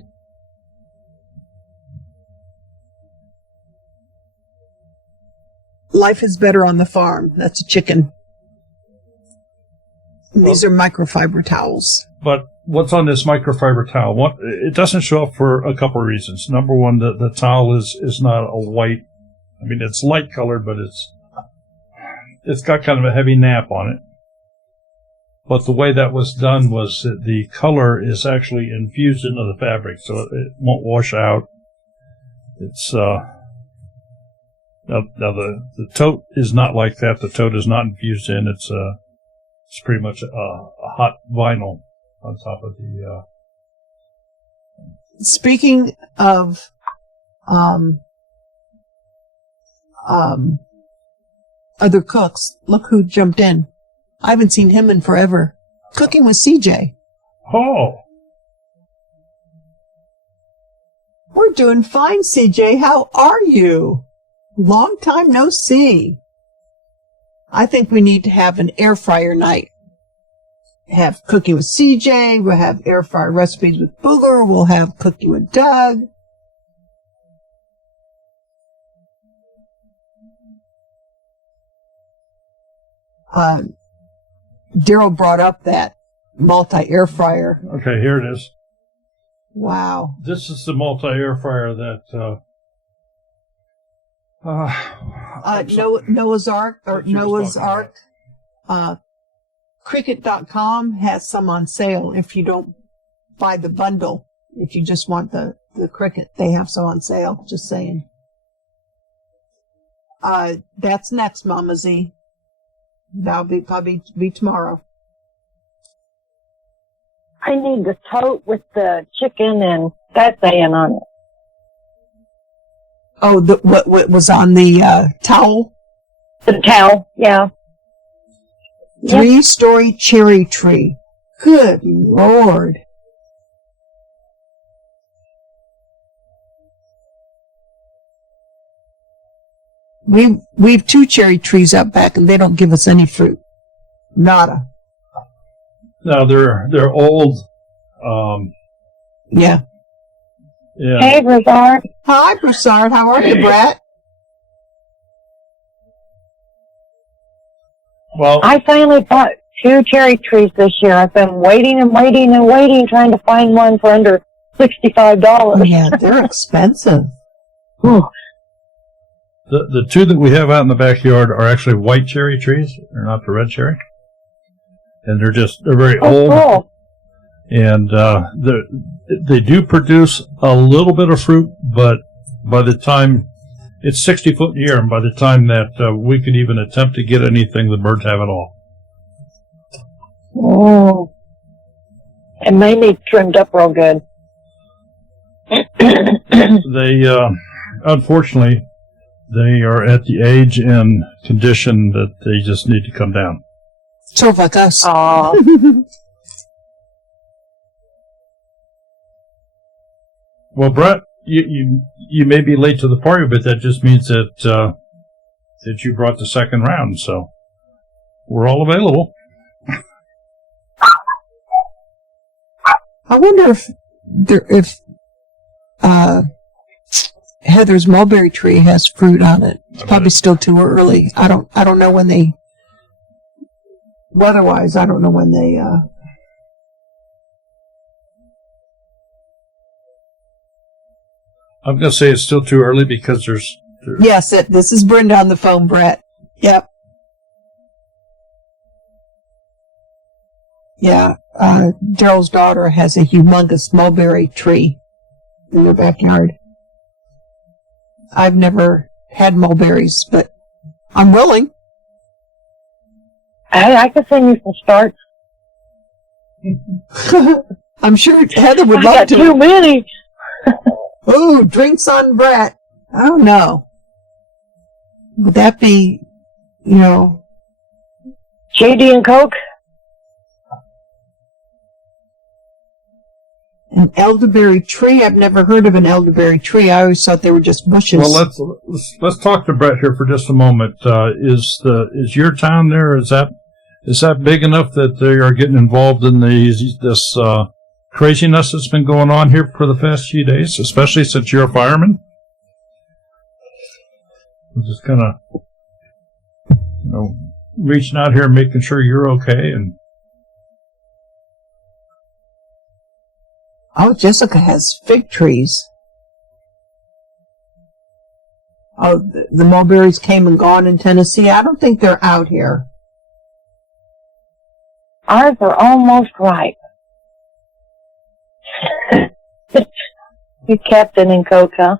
Life is better on the farm. That's a chicken. These are microfiber towels. But what's on this microfiber towel? It doesn't show up for a couple of reasons. Number one, the towel is not a white. I mean, it's light colored, but it's got kind of a heavy nap on it. But the way that was done was that the color is actually infused into the fabric, so it won't wash out. It's now the tote is not like that. The tote is not infused in. It's pretty much a hot vinyl on top of the. Speaking of other cooks, look who jumped in. I haven't seen him in forever. Cooking with CJ. Oh, We're doing fine, CJ. How are you? Long time no see. I think we need to have an air fryer night. Have cooking with CJ. We'll have air fryer recipes with Booger. We'll have cooking with Doug. Daryl brought up that multi-air fryer. okay, here it is. Wow. This is the multi-air fryer that. Noah's Ark or What you was Noah's talking Ark. Cricket.com has some on sale if you don't buy the bundle. If you just want the Cricket, they have some on sale. Just saying. That's next, Mama Z. That'll be probably be tomorrow. I need the tote with the chicken and that saying on it. Oh, what was on the towel? The towel, yeah. 3-story cherry tree. Good Lord. We've 2 cherry trees out back, and they don't give us any fruit. Nada. No, they're old. Yeah. Yeah. Hey, Broussard. Hi, Broussard. How are you, Brett? Well, I finally bought 2 cherry trees this year. I've been waiting and waiting and waiting, trying to find one for under $65. Oh, yeah, they're expensive. Whew. the 2 that we have out in the backyard are actually white cherry trees. They're not the red cherry, and they're very old. Cool. And they do produce a little bit of fruit, but by the time it's 60 foot in the air, and by the time that we can even attempt to get anything, the birds have it all. Oh. And they need trimmed up real good. They, unfortunately, they are at the age and condition that they just need to come down. Sort of like us. Aw. Well, Brett, you may be late to the party, but that just means that that you brought the second round, so we're all available. I wonder if Heather's mulberry tree has fruit on it. It's probably still too early. I don't know when they. Weather-wise, I don't know when they. I'm going to say it's still too early because there's Yes, this is Brenda on the phone, Brett. Yep. Yeah, Daryl's daughter has a humongous mulberry tree in their backyard. I've never had mulberries, but I'm willing. I could send you some starts. I'm sure Heather would I love got to. too many. Ooh, drinks on Brett. Oh no. Would that be, JD and Coke? an elderberry tree? I've never heard of an elderberry tree. I always thought they were just bushes. Well, let's talk to Brett here for just a moment. Is your town there? Is that big enough that they are getting involved in this craziness that's been going on here for the past few days, especially since you're a fireman? I'm just kind of, reaching out here and making sure you're okay. And Oh, Jessica has fig trees. Oh, the mulberries came and gone in Tennessee. I don't think they're out here. Ours are almost ripe. You Captain and Coke, huh?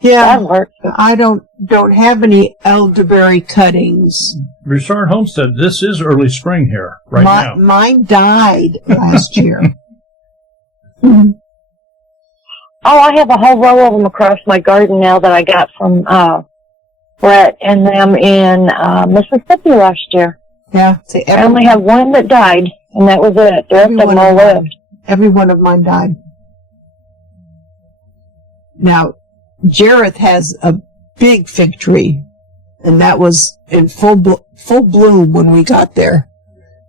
Yeah, That works. I don't have any elderberry cuttings. Richard Homestead, this is early spring here now. Mine died last year. Oh, I have a whole row of them across my garden now that I got from Brett and them in Mississippi last year. Yeah, see, I only have one that died, and that was it. The rest of them all lived. Every one of mine died. Now, Jareth has a big fig tree, and that was in full bloom when we got there.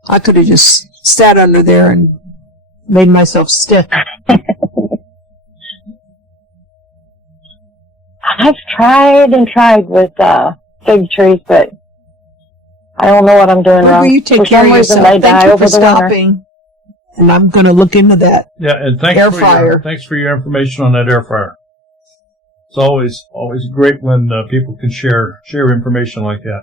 I could have just sat under there and made myself stiff. I've tried and tried with fig trees, but I don't know what I'm doing Well, wrong. you take For care some of reason, yourself. they Thank die you over for the winter. stopping. And I'm going to look into that. Yeah, and thanks Air fryer. Thanks for your information on that air fryer. It's always great when people can share information like that.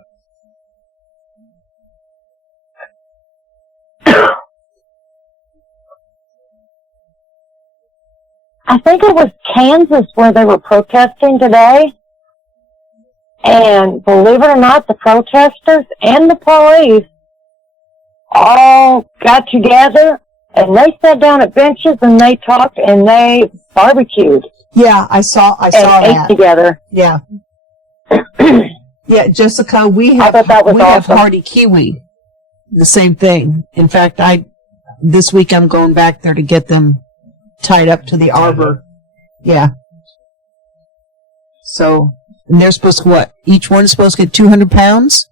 I think it was Kansas where they were protesting today. And believe it or not, the protesters and the police all got together and they sat down at benches and they talked and they barbecued. Yeah, I saw and that. ate together. Yeah. Yeah, Jessica, we I have thought that was have awesome. hardy kiwi. The same thing. In fact, this week I'm going back there to get them tied up to the arbor. Yeah. So, and they're supposed to what? Each one's supposed to get 200 pounds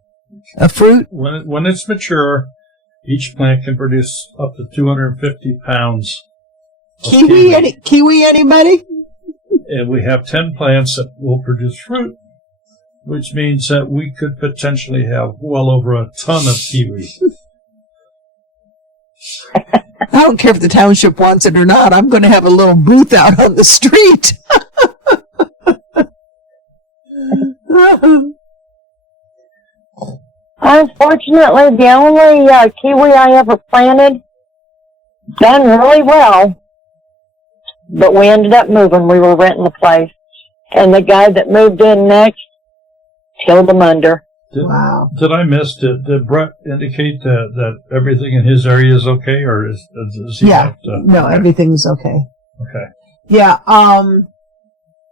of fruit? When it's mature, each plant can produce up to 250 pounds of Kiwi, anybody? And we have 10 plants that will produce fruit, which means that we could potentially have well over a ton of kiwi. I don't care if the township wants it or not. I'm going to have a little booth out on the street. Unfortunately, the only kiwi I ever planted done really well, but we ended up moving. We were renting the place, and the guy that moved in next killed them under. Wow. Did I miss? Did Brett indicate that everything in his area is okay, or does he have to? No, everything's okay. Okay. Yeah,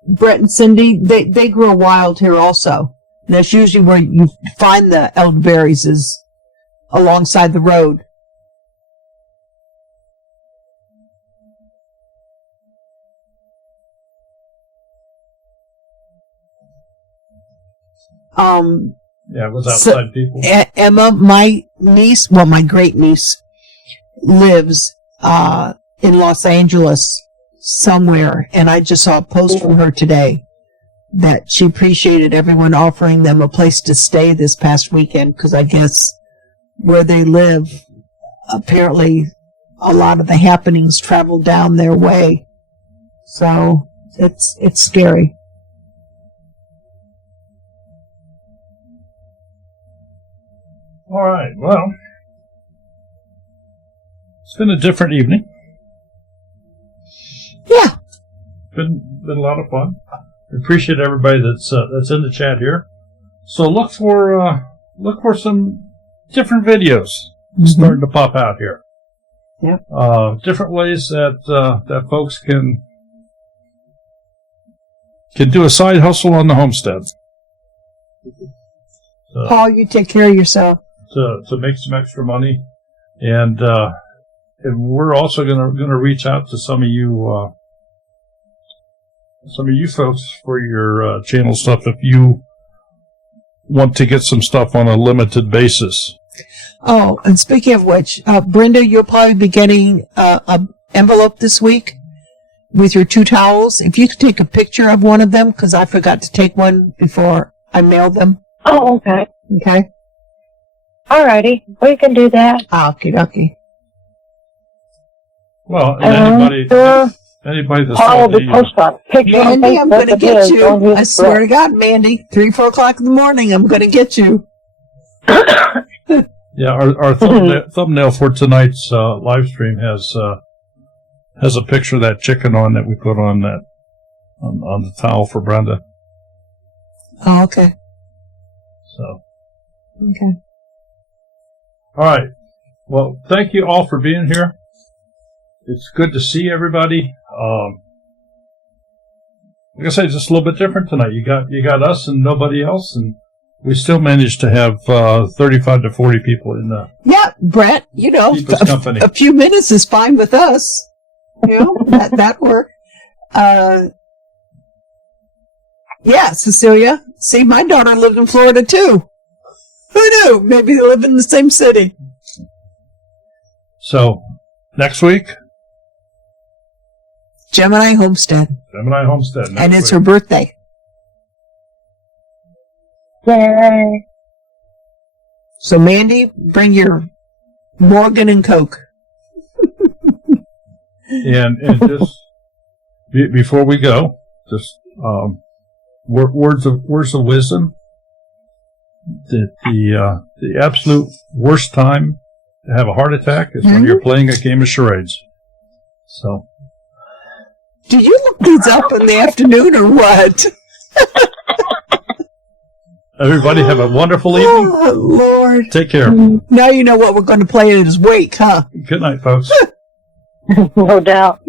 Brett and Cindy, they grow wild here also. And that's usually where you find the elderberries is alongside the road. Yeah, it was outside people. Emma, my niece, well, my great niece, lives in Los Angeles somewhere, and I just saw a post from her today that she appreciated everyone offering them a place to stay this past weekend, because I guess where they live, apparently a lot of the happenings travel down their way. So it's scary. All right, well, it's been a different evening. Yeah. Been a lot of fun. Appreciate everybody that's in the chat here. So look for some different videos starting to pop out here. Yep. Different ways that folks can do a side hustle on the homestead. Paul, you take care of yourself. To make some extra money, and we're also gonna reach out to some of you folks for your channel stuff if you want to get some stuff on a limited basis. Oh, and speaking of which, Brenda, you'll probably be getting an envelope this week with your 2 towels. If you could take a picture of one of them, because I forgot to take one before I mailed them. Oh, okay. Okay. Alrighty, we can do that. Okie dokie. Well, anybody that's Paul will be posting a picture on Mandy, I'm going to Facebook get of his on you. his I swear to God, Mandy, 3, 4 o'clock in the morning, I'm going to get you. Yeah, our thumbnail for tonight's live stream has a picture of that chicken on that we put on the towel for Brenda. Oh, okay. So. Okay. All right. Well, thank you all for being here. It's good to see everybody. Like I said, just a little bit different tonight. You got us and nobody else, and we still managed to have 35 to 40 people in the. Yeah, Brett. Keep us company. A few minutes is fine with us. That worked. Yeah, Cecilia. See, my daughter lived in Florida too. Who knew? Maybe they live in the same city. So, next week, Gemini Homestead. And it's her birthday. Yay. So, Mandy, bring your Morgan and Coke. and just before we go, just words of wisdom. The absolute worst time to have a heart attack is when you're playing a game of charades. So, did you look these up in the afternoon or what? everybody have a wonderful evening. Oh, Lord. Take care. Now you know what we're going to play at his wake, huh? Good night, folks. No doubt.